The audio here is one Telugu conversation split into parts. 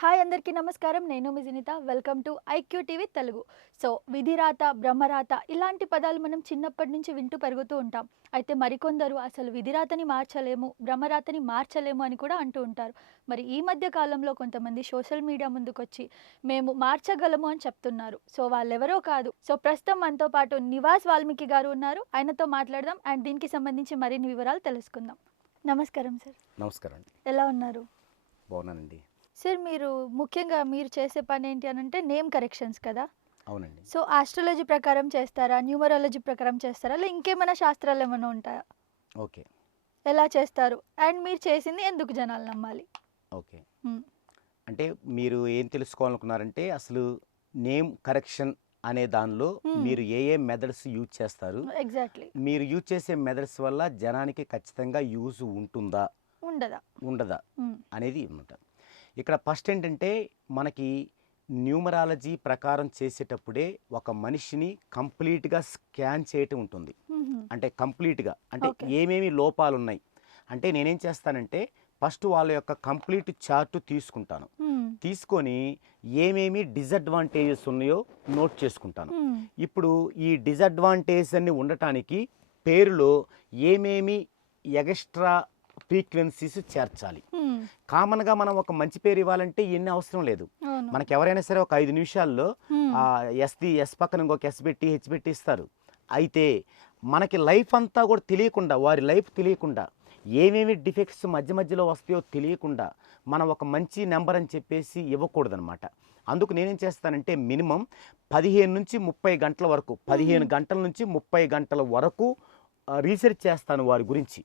హాయ్ అందరికీ నమస్కారం. నేను మీ Sunitha. Welcome to IQ TV Telugu. So విధిరాత, బ్రహ్మరాత ఇలాంటి పదాలు మనం చిన్నప్పటి నుంచి వింటూ పెరుగుతూ ఉంటాం. అయితే మరికొందరు అసలు విధిరాతని మార్చలేము, బ్రహ్మరాతని మార్చలేము అని కూడా అంటూ ఉంటారు. మరి ఈ మధ్య కాలంలో కొంతమంది సోషల్ మీడియా ముందుకొచ్చి మేము మార్చగలము అని చెప్తున్నారు. సో వాళ్ళెవరో కాదు. సో ప్రస్తుతం మనతో పాటు నివాస్ వాల్మీకి గారు ఉన్నారు. ఆయనతో మాట్లాడదాం అండ్ దీనికి సంబంధించి మరిన్ని వివరాలు తెలుసుకుందాం. నమస్కారం సార్. నమస్కారం అండి. ఎలా ఉన్నారు? బాగున్నానండి. సార్ ముఖ్యంగా మీరు చేసే పని ఏంటి అని అంటే నేమ్ కరెక్షన్స్ కదా? అవునండి. సో ఆస్ట్రాలజీ ప్రకారం చేస్తారా, న్యూమరాలజీ ప్రకారం చేస్తారా, లేదా ఇంకేమైనా శాస్త్రాలు ఏమైనా ఉంటాయా? ఓకే. ఎలా చేస్తారు అండ్ మీరు చేసింది ఎందుకు జనాలు నమ్మాలి? ఓకే. అంటే మీరు ఏం తెలుసుకోవాలనుకున్నారంటే అసలు నేమ్ కరెక్షన్ అనే దానిలో మీరు ఏ మెథడ్స్ యూజ్ చేస్తారు, ఎగ్జాక్ట్లీ మీరు యూజ్ చేసే మెథడ్స్ వల్ల జనానికి ఖచ్చితంగా యూజ్ ఉంటుందా ఉండదా అనేది అనమాట. ఇక్కడ ఫస్ట్ ఏంటంటే మనకి న్యూమరాలజీ ప్రకారం చేసేటప్పుడే ఒక మనిషిని కంప్లీట్గా స్కాన్ చేయటం ఉంటుంది. అంటే కంప్లీట్గా అంటే ఏమేమి లోపాలు ఉన్నాయి అంటే నేనేం చేస్తానంటే ఫస్ట్ వాళ్ళ యొక్క కంప్లీట్ చార్ట్ తీసుకుంటాను. తీసుకొని ఏమేమి డిసడ్వాంటేజెస్ ఉన్నాయో నోట్ చేసుకుంటాను. ఇప్పుడు ఈ డిసడ్వాంటేజెస్ అన్ని ఉండటానికి పేరులో ఏమేమి ఎక్స్ట్రా ఫ్రీక్వెన్సీస్ చేర్చాలి. కామన్గా మనం ఒక మంచి పేరు ఇవ్వాలంటే ఎన్ని అవసరం లేదు. మనకి ఎవరైనా సరే ఒక 5 నిమిషాల్లో ఎస్ పక్కన ఇంకొక ఎస్ పెట్టి హెచ్ పెట్టి ఇస్తారు. అయితే మనకి లైఫ్ అంతా కూడా తెలియకుండా, వారి లైఫ్ తెలియకుండా ఏమేమి డిఫెక్ట్స్ మధ్య మధ్యలో వస్తాయో తెలియకుండా మనం ఒక మంచి నెంబర్ అని చెప్పేసి ఇవ్వకూడదనమాట. అందుకు నేనేం చేస్తానంటే మినిమం 15 నుంచి 30 గంటల వరకు, 15 గంటల నుంచి 30 గంటల వరకు రీసెర్చ్ చేస్తాను వారి గురించి.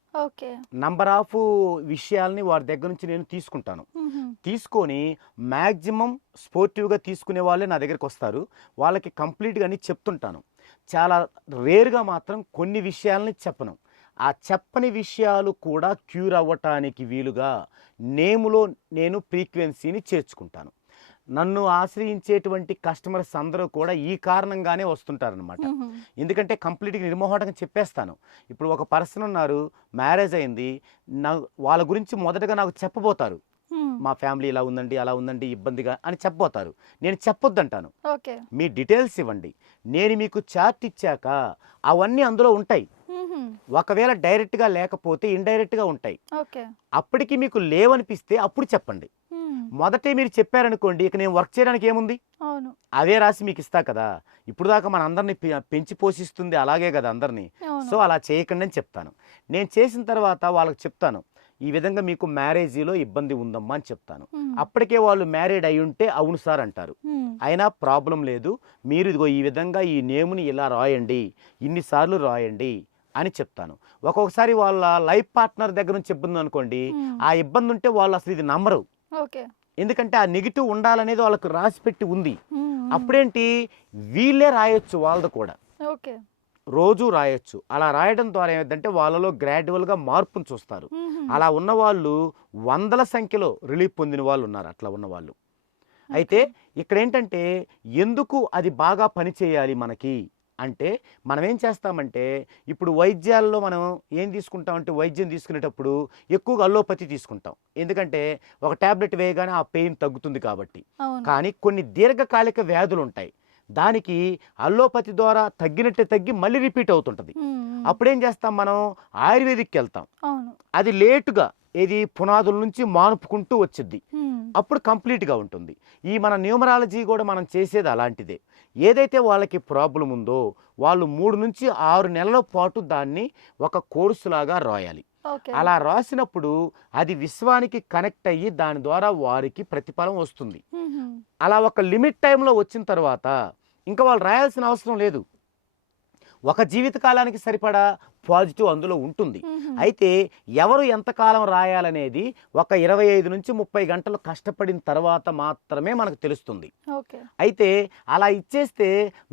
నంబర్ ఆఫ్ విషయాల్ని వారి దగ్గర నుంచి నేను తీసుకుంటాను. తీసుకొని మ్యాక్సిమం స్పోర్టివ్గా తీసుకునే వాళ్ళే నా దగ్గరికి వస్తారు. వాళ్ళకి కంప్లీట్గా అని చెప్తుంటాను. చాలా రేర్గా మాత్రం కొన్ని విషయాల్ని చెప్పను. ఆ చెప్పని విషయాలు కూడా క్యూర్ అవ్వటానికి వీలుగా నేములో నేను ఫ్రీక్వెన్సీని చేర్చుకుంటాను. నన్ను ఆశ్రయించేటువంటి కస్టమర్స్ అందరూ కూడా ఈ కారణంగానే వస్తుంటారనమాట. ఎందుకంటే కంప్లీట్గా నిర్మోహటంగా చెప్పేస్తాను. ఇప్పుడు ఒక పర్సన్ ఉన్నారు, మ్యారేజ్ అయింది, వాళ్ళ గురించి మొదటగా నాకు చెప్పబోతారు. మా ఫ్యామిలీ ఇలా ఉందండి, అలా ఉందండి, ఇబ్బందిగా అని చెప్పబోతారు. నేను చెప్పొద్దంటాను. మీ డీటెయిల్స్ ఇవ్వండి, నేను మీకు చార్ట్ ఇచ్చాక అవన్నీ అందులో ఉంటాయి. ఒకవేళ డైరెక్ట్గా లేకపోతే ఇండైరెక్ట్గా ఉంటాయి. అప్పటికి మీకు లేవనిపిస్తే అప్పుడు చెప్పండి. మొదటే మీరు చెప్పారనుకోండి, ఇక నేను వర్క్ చేయడానికి ఏముంది, అవే రాసి మీకు ఇస్తా కదా. ఇప్పుడు దాకా మన అందరినీ పెంచి పోషిస్తుంది అలాగే కదా అందరినీ. సో అలా చేయకండి అని చెప్తాను. నేను చేసిన తర్వాత వాళ్ళకి చెప్తాను, ఈ విధంగా మీకు మ్యారేజీలో ఇబ్బంది ఉందమ్మా అని చెప్తాను. అప్పటికే వాళ్ళు మ్యారీడ్ అయి ఉంటే అవును సార్ అంటారు. అయినా ప్రాబ్లం లేదు, మీరు ఇదిగో ఈ విధంగా ఈ నేముని ఇలా రాయండి, ఇన్నిసార్లు రాయండి అని చెప్తాను. ఒక్కొక్కసారి వాళ్ళ లైఫ్ పార్ట్నర్ దగ్గర నుంచి ఇబ్బంది అనుకోండి, ఆ ఇబ్బంది ఉంటే వాళ్ళు అసలు ఇది నమ్మరు. ఎందుకంటే ఆ నెగిటివ్ ఉండాలనేది వాళ్ళకు రాసి పెట్టి ఉంది. అప్పుడేంటి వీళ్ళే రాయొచ్చు, వాళ్ళది కూడా రోజు రాయొచ్చు. అలా రాయడం ద్వారా ఏమిటంటే వాళ్ళలో గ్రాడ్యువల్గా మార్పును చూస్తారు. అలా ఉన్న వాళ్ళు వందల సంఖ్యలో రిలీఫ్ పొందిన వాళ్ళు ఉన్నారు, అట్లా ఉన్న వాళ్ళు. అయితే ఇక్కడ ఏంటంటే ఎందుకు అది బాగా పనిచేయాలి మనకి అంటే మనం ఏం చేస్తామంటే ఇప్పుడు వైద్యాల్లో మనం ఏం తీసుకుంటామంటే వైద్యం తీసుకునేటప్పుడు ఎక్కువగా అల్లోపతి తీసుకుంటాం. ఎందుకంటే ఒక ట్యాబ్లెట్ వేయగానే ఆ పెయిన్ తగ్గుతుంది కాబట్టి. కానీ కొన్ని దీర్ఘకాలిక వ్యాధులు ఉంటాయి, దానికి అల్లోపతి ద్వారా తగ్గినట్టే తగ్గి మళ్ళీ రిపీట్ అవుతుంటుంది. అప్పుడేం చేస్తాం, మనం ఆయుర్వేదిక్కి వెళ్తాం. అది లేటుగా ఏది పునాదుల నుంచి మానుపుకుంటూ వచ్చింది, అప్పుడు కంప్లీట్గా ఉంటుంది. ఈ మన న్యూమరాలజీ కూడా మనం చేసేది అలాంటిదే. ఏదైతే వాళ్ళకి ప్రాబ్లం ఉందో వాళ్ళు 3 నుంచి 6 నెలల పాటు దాన్ని ఒక కోర్సు లాగా రాయాలి. అలా రాసినప్పుడు అది విశ్వానికి కనెక్ట్ అయ్యి దాని ద్వారా వారికి ప్రతిఫలం వస్తుంది. అలా ఒక లిమిట్ టైంలో వచ్చిన తర్వాత ఇంకా వాళ్ళు రాయాల్సిన అవసరం లేదు. ఒక జీవితకాలానికి సరిపడా పాజిటివ్ అందులో ఉంటుంది. అయితే ఎవరు ఎంతకాలం రాయాలనేది ఒక 25 నుంచి 30 గంటలు కష్టపడిన తర్వాత మాత్రమే మనకు తెలుస్తుంది. అయితే అలా ఇచ్చేస్తే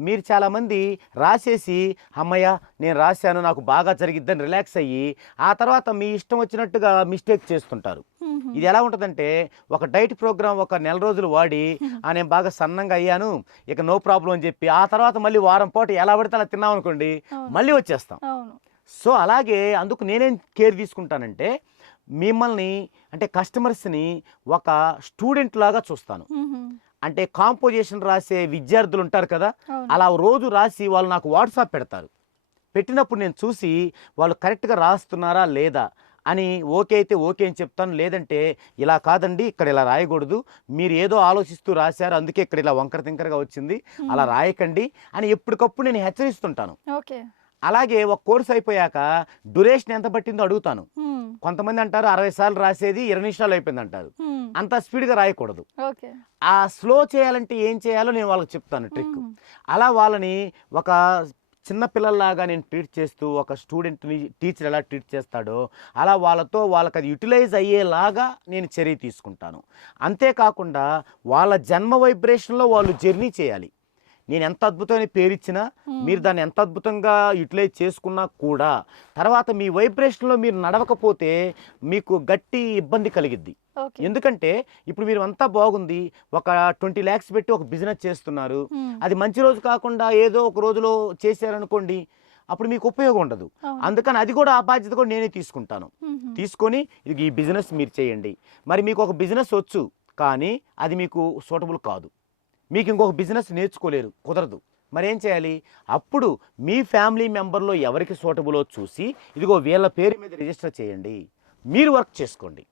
మీరు చాలామంది రాసేసి అమ్మయ్య నేను రాశాను నాకు బాగా జరిగిద్దని రిలాక్స్ అయ్యి ఆ తర్వాత మీ ఇష్టం వచ్చినట్టుగా మిస్టేక్ చేస్తుంటారు. ఇది ఎలా ఉంటుందంటే ఒక డైట్ ప్రోగ్రామ్ ఒక నెల రోజులు వాడి నేను బాగా సన్నంగా అయ్యాను ఇక నో ప్రాబ్లం అని చెప్పి ఆ తర్వాత మళ్ళీ వారం పాటు ఎలా పడితే అలా తిన్నాం అనుకోండి, మళ్ళీ వచ్చేస్తాం. సో అలాగే అందుకు నేనేం కేర్ తీసుకుంటానంటే మిమ్మల్ని అంటే కస్టమర్స్ని ఒక స్టూడెంట్ లాగా చూస్తాను. అంటే కాంపోజిషన్ రాసే విద్యార్థులు ఉంటారు కదా, అలా రోజు రాసి వాళ్ళు నాకు వాట్సాప్ పెడతారు. పెట్టినప్పుడు నేను చూసి వాళ్ళు కరెక్ట్గా రాస్తున్నారా లేదా అని ఓకే అయితే ఓకే అని చెప్తాను. లేదంటే ఇలా కాదండి, ఇక్కడ ఇలా రాయకూడదు, మీరు ఏదో ఆలోచిస్తూ రాశారు అందుకే ఇక్కడ ఇలా వంకర తింకరగా వచ్చింది, అలా రాయకండి అని ఎప్పటికప్పుడు నేను హెచ్చరిస్తుంటాను. అలాగే ఒక కోర్స్ అయిపోయాక డ్యూరేషన్ ఎంత పట్టిందో అడుగుతాను. కొంతమంది అంటారు 60 సార్లు రాసేది 20 నిమిషాలు అయిపోయింది అంటారు. అంత స్పీడ్గా రాయకూడదు. ఆ స్లో చేయాలంటే ఏం చేయాలో నేను వాళ్ళకి చెప్తాను ట్రిక్. అలా వాళ్ళని ఒక చిన్న పిల్లల్లాగా నేను ట్రీట్ చేస్తూ ఒక స్టూడెంట్ని టీచర్ ఎలా ట్రీట్ చేస్తాడో అలా వాళ్ళకి అది యూటిలైజ్ అయ్యేలాగా నేను చర్య తీసుకుంటాను. అంతేకాకుండా వాళ్ళ జన్మ వైబ్రేషన్లో వాళ్ళు జర్నీ చేయాలి. నేను ఎంత అద్భుతమైన పేరు ఇచ్చినా మీరు దాన్ని ఎంత అద్భుతంగా యూటిలైజ్ చేసుకున్నా కూడా తర్వాత మీ వైబ్రేషన్లో మీరు నడవకపోతే మీకు గట్టి ఇబ్బంది కలిగిద్ది. ఎందుకంటే ఇప్పుడు మీరు అంతా బాగుంది, ఒక 20 lakhs పెట్టి ఒక బిజినెస్ చేస్తున్నారు, అది మంచి రోజు కాకుండా ఏదో ఒక రోజులో చేశారనుకోండి, అప్పుడు మీకు ఉపయోగం ఉండదు. అందుకని అది కూడా ఆ బాధ్యత కూడా నేనే తీసుకుంటాను. తీసుకొని ఇది ఈ బిజినెస్ మీరు చేయండి. మరి మీకు ఒక బిజినెస్ వచ్చు కానీ అది మీకు సూటబుల్ కాదు, మీకు ఇంకొక బిజినెస్ నేర్చుకోలేరు, కుదరదు, మరి ఏం చేయాలి? అప్పుడు మీ ఫ్యామిలీ మెంబర్లో ఎవరికి సూటబులో చూసి ఇదిగో వీళ్ళ పేరు మీద రిజిస్టర్ చేయండి, మీరు వర్క్ చేసుకోండి.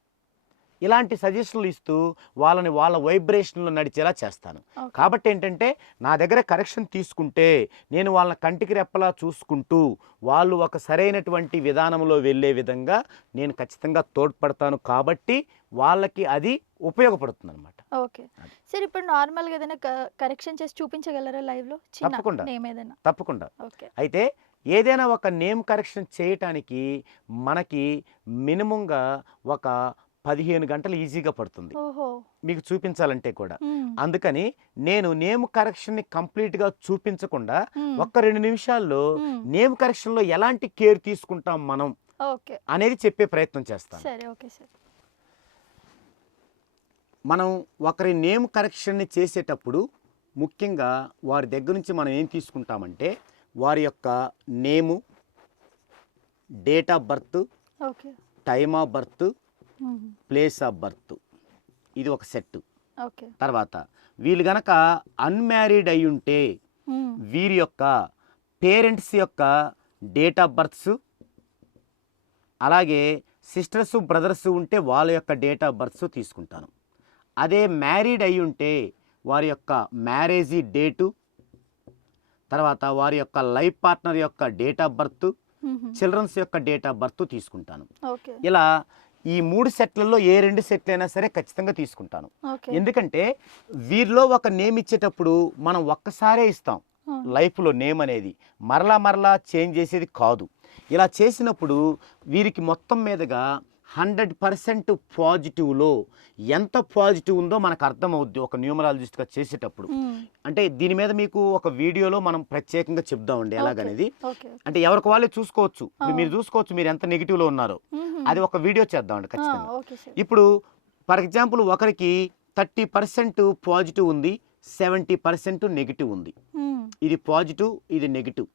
ఇలాంటి సజెషన్లు ఇస్తూ వాళ్ళని వాళ్ళ వైబ్రేషన్లో నడిచేలా చేస్తాను. కాబట్టి ఏంటంటే నా దగ్గర కరెక్షన్ తీసుకుంటే నేను వాళ్ళ కంటికి రెప్పలా చూసుకుంటూ వాళ్ళు ఒక సరైనటువంటి విధానంలో వెళ్ళే విధంగా నేను ఖచ్చితంగా తోడ్పడతాను. కాబట్టి వాళ్ళకి అది ఉపయోగపడుతుంది అనమాట. ఓకే సార్, ఇప్పుడు నార్మల్గా ఏదైనా కరెక్షన్ చేసి చూపించగలరా లైవ్లో? తప్పకుండా. అయితే ఏదైనా ఒక నేమ్ కరెక్షన్ చేయటానికి మనకి మినిమంగా ఒక 15 గంటలు ఈజీగా పడుతుంది మీకు చూపించాలంటే కూడా. అందుకని నేను నేమ్ కరెక్షన్ని కంప్లీట్గా చూపించకుండా ఒక్క 2 నిమిషాల్లో నేమ్ కరెక్షన్లో ఎలాంటి కేర్ తీసుకుంటాం మనం అనేది చెప్పే ప్రయత్నం చేస్తాను. మనం ఒకరి నేమ్ కరెక్షన్ని చేసేటప్పుడు ముఖ్యంగా వారి దగ్గర నుంచి మనం ఏం తీసుకుంటామంటే వారి యొక్క name, date of birth, time of birth, place of birth, ఇది ఒక సెట్. తర్వాత వీళ్ళు గనక అన్మ్యారీడ్ అయి ఉంటే వీరి యొక్క పేరెంట్స్ యొక్క డేట్ ఆఫ్ బర్త్స్, అలాగే సిస్టర్స్ బ్రదర్స్ ఉంటే వాళ్ళ యొక్క డేట్ ఆఫ్ బర్త్స్ తీసుకుంటాను. అదే మ్యారీడ్ అయి ఉంటే వారి యొక్క మ్యారేజీ డేటు, తర్వాత వారి యొక్క లైఫ్ పార్ట్నర్ యొక్క డేట్ ఆఫ్ బర్త్, చిల్డ్రన్స్ యొక్క డేట్ ఆఫ్ బర్త్ తీసుకుంటాను. ఇలా ఈ 3 సెట్లలో ఏ 2 సెట్లు అయినా సరే ఖచ్చితంగా తీసుకుంటాను. ఎందుకంటే వీరిలో ఒక నేమ్ ఇచ్చేటప్పుడు మనం ఒక్కసారే ఇస్తాం లైఫ్లో నేమ్ అనేది, మరలా చేంజ్ చేసేది కాదు. ఇలా చేసినప్పుడు వీరికి మొత్తం మీదుగా 100% పాజిటివ్లో ఎంత పాజిటివ్ ఉందో మనకు అర్థమవుద్ది ఒక న్యూమరాలజిస్ట్గా చేసేటప్పుడు. అంటే దీని మీద మీకు ఒక వీడియోలో మనం ప్రత్యేకంగా చెప్దామండి ఎలాగనేది. అంటే ఎవరికి వాళ్ళే చూసుకోవచ్చు, మీరు చూసుకోవచ్చు మీరు ఎంత నెగిటివ్లో ఉన్నారో. అది ఒక వీడియో చేద్దామండి ఖచ్చితంగా. ఇప్పుడు ఫర్ ఎగ్జాంపుల్ ఒకరికి 30% పాజిటివ్ ఉంది, 70% నెగిటివ్ ఉంది. ఇది పాజిటివ్, ఇది నెగిటివ్.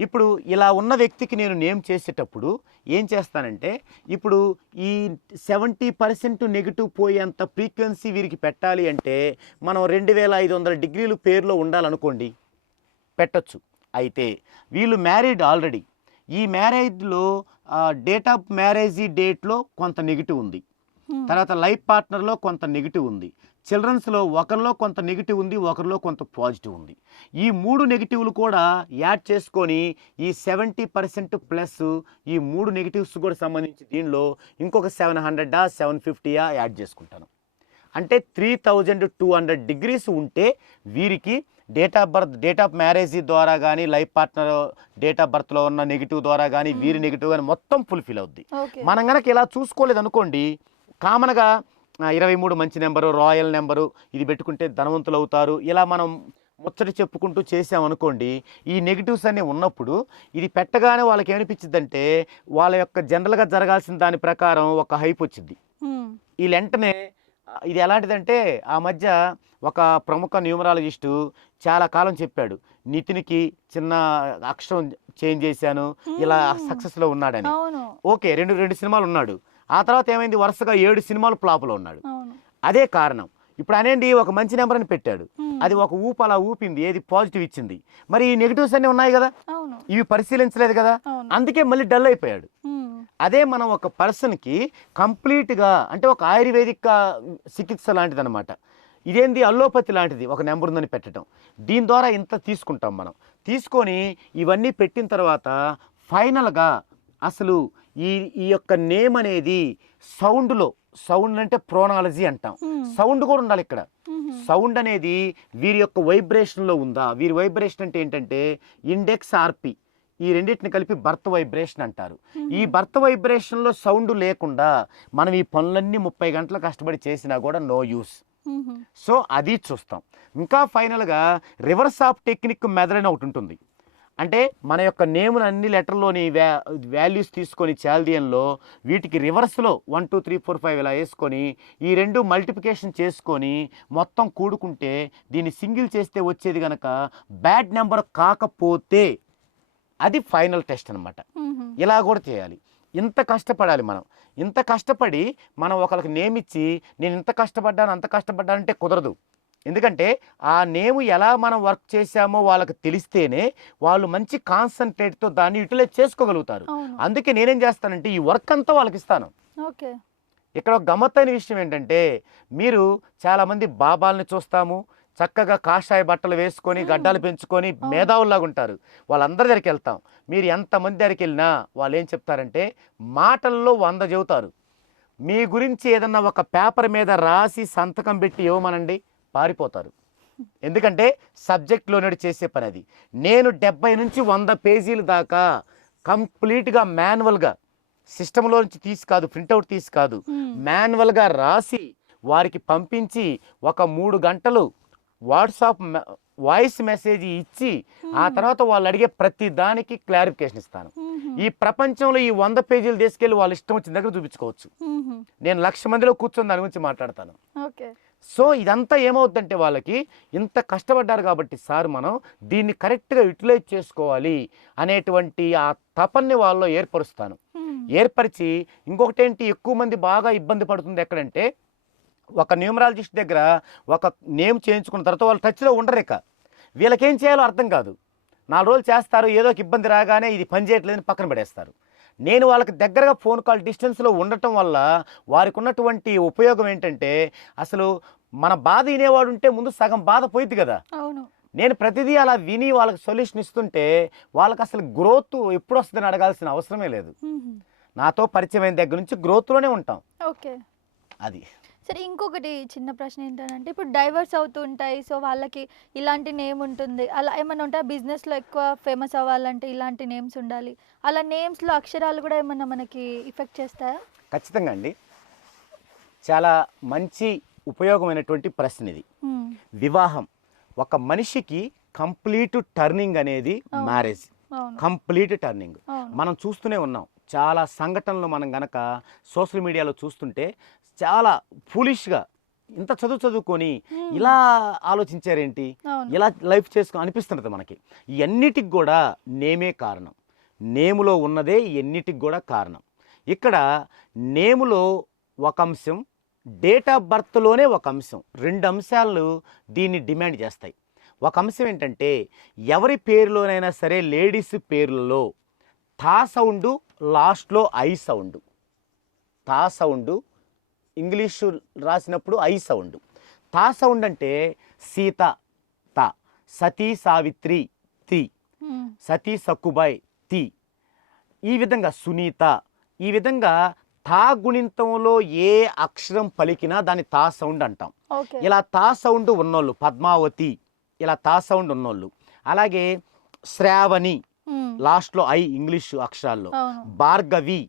ఇప్పుడు ఇలా ఉన్న వ్యక్తికి నేను నేమ్ చేసేటప్పుడు ఏం చేస్తానంటే ఇప్పుడు ఈ 70% నెగిటివ్ పోయేంత ఫ్రీక్వెన్సీ వీరికి పెట్టాలి అంటే మనం 2500 డిగ్రీలు పేరులో ఉండాలనుకోండి, పెట్టచ్చు. అయితే వీళ్ళు మ్యారీడ్ ఆల్రెడీ, ఈ మ్యారేజ్లో డేట్ ఆఫ్ మ్యారేజీ డేట్లో కొంత నెగిటివ్ ఉంది, తర్వాత లైఫ్ పార్ట్నర్లో కొంత నెగిటివ్ ఉంది, చిల్డ్రన్స్లో ఒకరిలో కొంత నెగిటివ్ ఉంది, ఒకరిలో కొంత పాజిటివ్ ఉంది. ఈ 3 నెగిటివ్లు కూడా యాడ్ చేసుకొని ఈ 70% ప్లస్ ఈ 3 నెగిటివ్స్ కూడా సంబంధించి దీనిలో ఇంకొక 700 750 యాడ్ చేసుకుంటాను. అంటే 3200 డిగ్రీస్ ఉంటే వీరికి date of birth, date of marriage ద్వారా కానీ లైఫ్ పార్ట్నర్ డేట్ ఆఫ్ బర్త్లో ఉన్న నెగిటివ్ ద్వారా కానీ వీరి నెగిటివ్ కానీ మొత్తం ఫుల్ఫిల్ అవుద్ది. మనం కనుక ఇలా చూసుకోలేదు అనుకోండి, కామన్గా 23 మంచి నెంబరు, రాయల్ నెంబరు ఇది పెట్టుకుంటే ధనవంతులు అవుతారు, ఇలా మనం ముచ్చట చెప్పుకుంటూ చేసామనుకోండి, ఈ నెగిటివ్స్ అన్నీ ఉన్నప్పుడు ఇది పెట్టగానే వాళ్ళకి ఏమనిపించిందంటే వాళ్ళ యొక్క జనరల్గా జరగాల్సిన దాని ప్రకారం ఒక హైప్ వచ్చింది. ఈ వెంటనే ఇది ఎలాంటిదంటే ఆ మధ్య ఒక ప్రముఖ న్యూమరాలజిస్టు చాలా కాలం చెప్పాడు, నితిన్కి చిన్న అక్షరం చేంజ్ చేశాను ఇలా సక్సెస్లో ఉన్నాడని. ఓకే, రెండు సినిమాలు ఉన్నాడు, ఆ తర్వాత ఏమైంది, వరుసగా 7 సినిమాలు ఫ్లాప్లో ఉన్నాడు. అవును. అదే కారణం. ఇప్పుడు అనండి ఒక మంచి నెంబర్ అని పెట్టాడు, హ్మ్. అది ఒక ఊపు అలా ఊపింది, ఏది పాజిటివ్ ఇచ్చింది, మరి ఈ నెగిటివ్స్ అన్నీ ఉన్నాయి కదా, అవును. ఇవి పరిశీలించలేదు కదా, అవును. అందుకే మళ్ళీ డల్ అయిపోయాడు. హ్మ్. అదే మనం ఒక పర్సన్కి కంప్లీట్గా అంటే ఒక ఆయుర్వేదిక్ చికిత్స లాంటిది అనమాట. ఇదేంది అల్లోపతి లాంటిది, ఒక నెంబర్ ఉందని పెట్టడం. దీని ద్వారా ఇంత తీసుకుంటాం మనం. తీసుకొని ఇవన్నీ పెట్టిన తర్వాత ఫైనల్గా అసలు ఈ ఈ యొక్క నేమ్ అనేది సౌండ్ అంటే ప్రోనాలజీ అంటాం. హ్మ్. సౌండ్ కూడా ఉండాలి ఇక్కడ. హుహు. సౌండ్ అనేది వీరి యొక్క వైబ్రేషన్లో ఉందా, వీరి వైబ్రేషన్ అంటే ఏంటంటే ఇండెక్స్ ఆర్పి, ఈ రెండింటిని కలిపి బర్త్ వైబ్రేషన్ అంటారు. ఈ హుహు. బర్త్ వైబ్రేషన్లో సౌండ్ లేకుండా మనం ఈ పనులన్నీ 30 గంటలు కష్టపడి చేసినా కూడా నో యూస్. హుహు. సో అది చూస్తాం. ఇంకా ఫైనల్గా రివర్స్ ఆఫ్ టెక్నిక్ మెథడ్ అని ఒకటి ఉంటుంది. అంటే మన యొక్క నేమును అన్ని లెటర్లోని వాల్యూస్ తీసుకొని చాల్దియన్లో వీటికి రివర్స్లో 1 2 3 4 5 ఇలా వేసుకొని ఈ రెండు మల్టిప్లికేషన్ చేసుకొని మొత్తం కూడుకుంటే దీన్ని సింగిల్ చేస్తే వచ్చేది కనుక బ్యాడ్ నెంబర్ కాకపోతే అది ఫైనల్ టెస్ట్ అనమాట. హుహు. ఇలా కూడా చేయాలి. ఇంత కష్టపడాలి మనం. ఇంత కష్టపడి మనం ఒకరికి నేమ్ ఇచ్చి నేను ఇంత కష్టపడ్డాను అంత కష్టపడ్డానంటే కుదరదు. ఎందుకంటే ఆ నేమ్ ఎలా మనం వర్క్ చేశామో వాళ్ళకి తెలిస్తేనే వాళ్ళు మంచి కాన్సన్ట్రేట్తో దాన్ని యూటిలైజ్ చేసుకోగలుగుతారు. అవును. అందుకే నేనేం చేస్తానంటే ఈ వర్క్ అంతా వాళ్ళకి ఇస్తాను. ఓకే. ఇక్కడ ఒక గమ్మత్తైన విషయం ఏంటంటే మీరు చాలామంది బాబాల్ని చూస్తాము, చక్కగా కాషాయ బట్టలు వేసుకొని గడ్డాలు పెంచుకొని మేధావుల్లాగా ఉంటారు. వాళ్ళందరి దగ్గరికి వెళ్తాం. మీరు ఎంతమంది దగ్గరికి వెళ్ళినా వాళ్ళు ఏం చెప్తారంటే మాటల్లో 100 చెబుతారు. మీ గురించి ఏదన్నా ఒక పేపర్ మీద రాసి సంతకం పెట్టి ఇవ్వమనండి, పారిపోతారు. ఎందుకంటే సబ్జెక్ట్లోనే చేసే పని అది. నేను 70 నుంచి 100 పేజీల దాకా కంప్లీట్గా మాన్యువల్గా సిస్టంలో నుంచి తీసి కాదు, ప్రింట్అవుట్ తీసి కాదు, మాన్యువల్గా రాసి వారికి పంపించి ఒక 3 గంటలు వాట్సాప్ వాయిస్ మెసేజ్ ఇచ్చి ఆ తర్వాత వాళ్ళు అడిగే ప్రతి దానికి క్లారిఫికేషన్ ఇస్తాను. ఈ ప్రపంచంలో ఈ 100 పేజీలు తీసుకెళ్ళి వాళ్ళు ఇష్టం వచ్చిన దగ్గర చూపించుకోవచ్చు. నేను 1,00,000 మందిలో కూర్చొని దాని గురించి మాట్లాడతాను. ఓకే. సో ఇదంతా ఏమవుద్దంటే వాళ్ళకి ఇంత కష్టపడ్డారు కాబట్టి సార్ మనం దీన్ని కరెక్ట్గా యూటిలైజ్ చేసుకోవాలి అనేటువంటి ఆ తపన్ని వాళ్ళలో ఏర్పరుస్తాను. ఏర్పరిచి ఇంకొకటి ఏంటి, ఎక్కువ మంది బాగా ఇబ్బంది పడుతుంది ఎక్కడంటే ఒక న్యూమరాలజిస్ట్ దగ్గర ఒక నేమ్ చేయించుకున్న తర్వాత వాళ్ళు టచ్లో ఉండరు. ఇక వీళ్ళకేం చేయాలో అర్థం కాదు. 4 రోజులు చేస్తారు, ఏదో ఒక ఇబ్బంది రాగానే ఇది పని చేయట్లేదని పక్కన పడేస్తారు. నేను వాళ్ళకి దగ్గరగా ఫోన్ కాల్ డిస్టెన్స్లో ఉండటం వల్ల వారికి ఉన్నటువంటి ఉపయోగం ఏంటంటే అసలు మన బాధ వినేవాడు ఉంటే ముందు సగం బాధ పోయింది కదా. అవును. నేను ప్రతిదీ అలా విని వాళ్ళకి సొల్యూషన్ ఇస్తుంటే వాళ్ళకి అసలు గ్రోత్ ఎప్పుడు వస్తుందని అడగాల్సిన అవసరమే లేదు. నాతో పరిచయం అయిన దగ్గర నుంచి గ్రోత్లోనే ఉంటాం. ఓకే. అది. సరే, ఇంకొకటి చిన్న ప్రశ్న ఏంటంటే ఇప్పుడు డైవర్స్ అవుతూ ఉంటాయి. సో వాళ్ళకి ఇలాంటి నేమ్ ఉంటుంది. అలా ఏమన్నా ఉంటాయి బిజినెస్లో ఎక్కువ ఫేమస్ అవ్వాలంటే ఇలాంటి నేమ్స్ ఉండాలి. అలా నేమ్స్లో అక్షరాలు కూడా ఏమన్నా మనకి ఇఫెక్ట్ చేస్తాయా? ఖచ్చితంగా అండి. చాలా మంచి ఉపయోగమైనటువంటి ప్రశ్న ఇది. వివాహం ఒక మనిషికి కంప్లీట్ టర్నింగ్ అనేది మ్యారేజ్. కంప్లీట్ టర్నింగ్ మనం చూస్తూనే ఉన్నాం. చాలా సంఘటనలు మనం గనక సోషల్ మీడియాలో చూస్తుంటే చాలా ఫూలిష్గా ఇంత చదువుకొని ఇలా ఆలోచించారేంటి, ఇలా లైఫ్ చేసుకో అనిపిస్తున్నది మనకి. ఇవన్నిటికి కూడా నేమే కారణం. నేములో ఉన్నదే ఎన్నిటికి కూడా కారణం. ఇక్కడ నేములో ఒక అంశం, డేట్ ఆఫ్ బర్త్లోనే ఒక అంశం, 2 అంశాలు దీన్ని డిమాండ్ చేస్తాయి. ఒక అంశం ఏంటంటే ఎవరి పేరులోనైనా సరే లేడీస్ పేర్లలో థా సౌండ్ లాస్ట్లో ఐ సౌండ్. థా సౌండ్ ఇంగ్లీషు రాసినప్పుడు ఐ సౌండ్. థా సౌండ్ అంటే సీత త, సతీ సావిత్రి తి, సతీ సక్కుబాయ్ తి, ఈ విధంగా సునీత, ఈ విధంగా తా గుణింతంలో ఏ అక్షరం పలికినా దాన్ని తా సౌండ్ అంటాం. ఇలా తా సౌండ్ ఉన్నోళ్ళు పద్మావతి, ఇలా తా సౌండ్ ఉన్నోళ్ళు. అలాగే శ్రావణి లాస్ట్లో ఐ ఇంగ్లీష్ అక్షరాల్లో, భార్గవి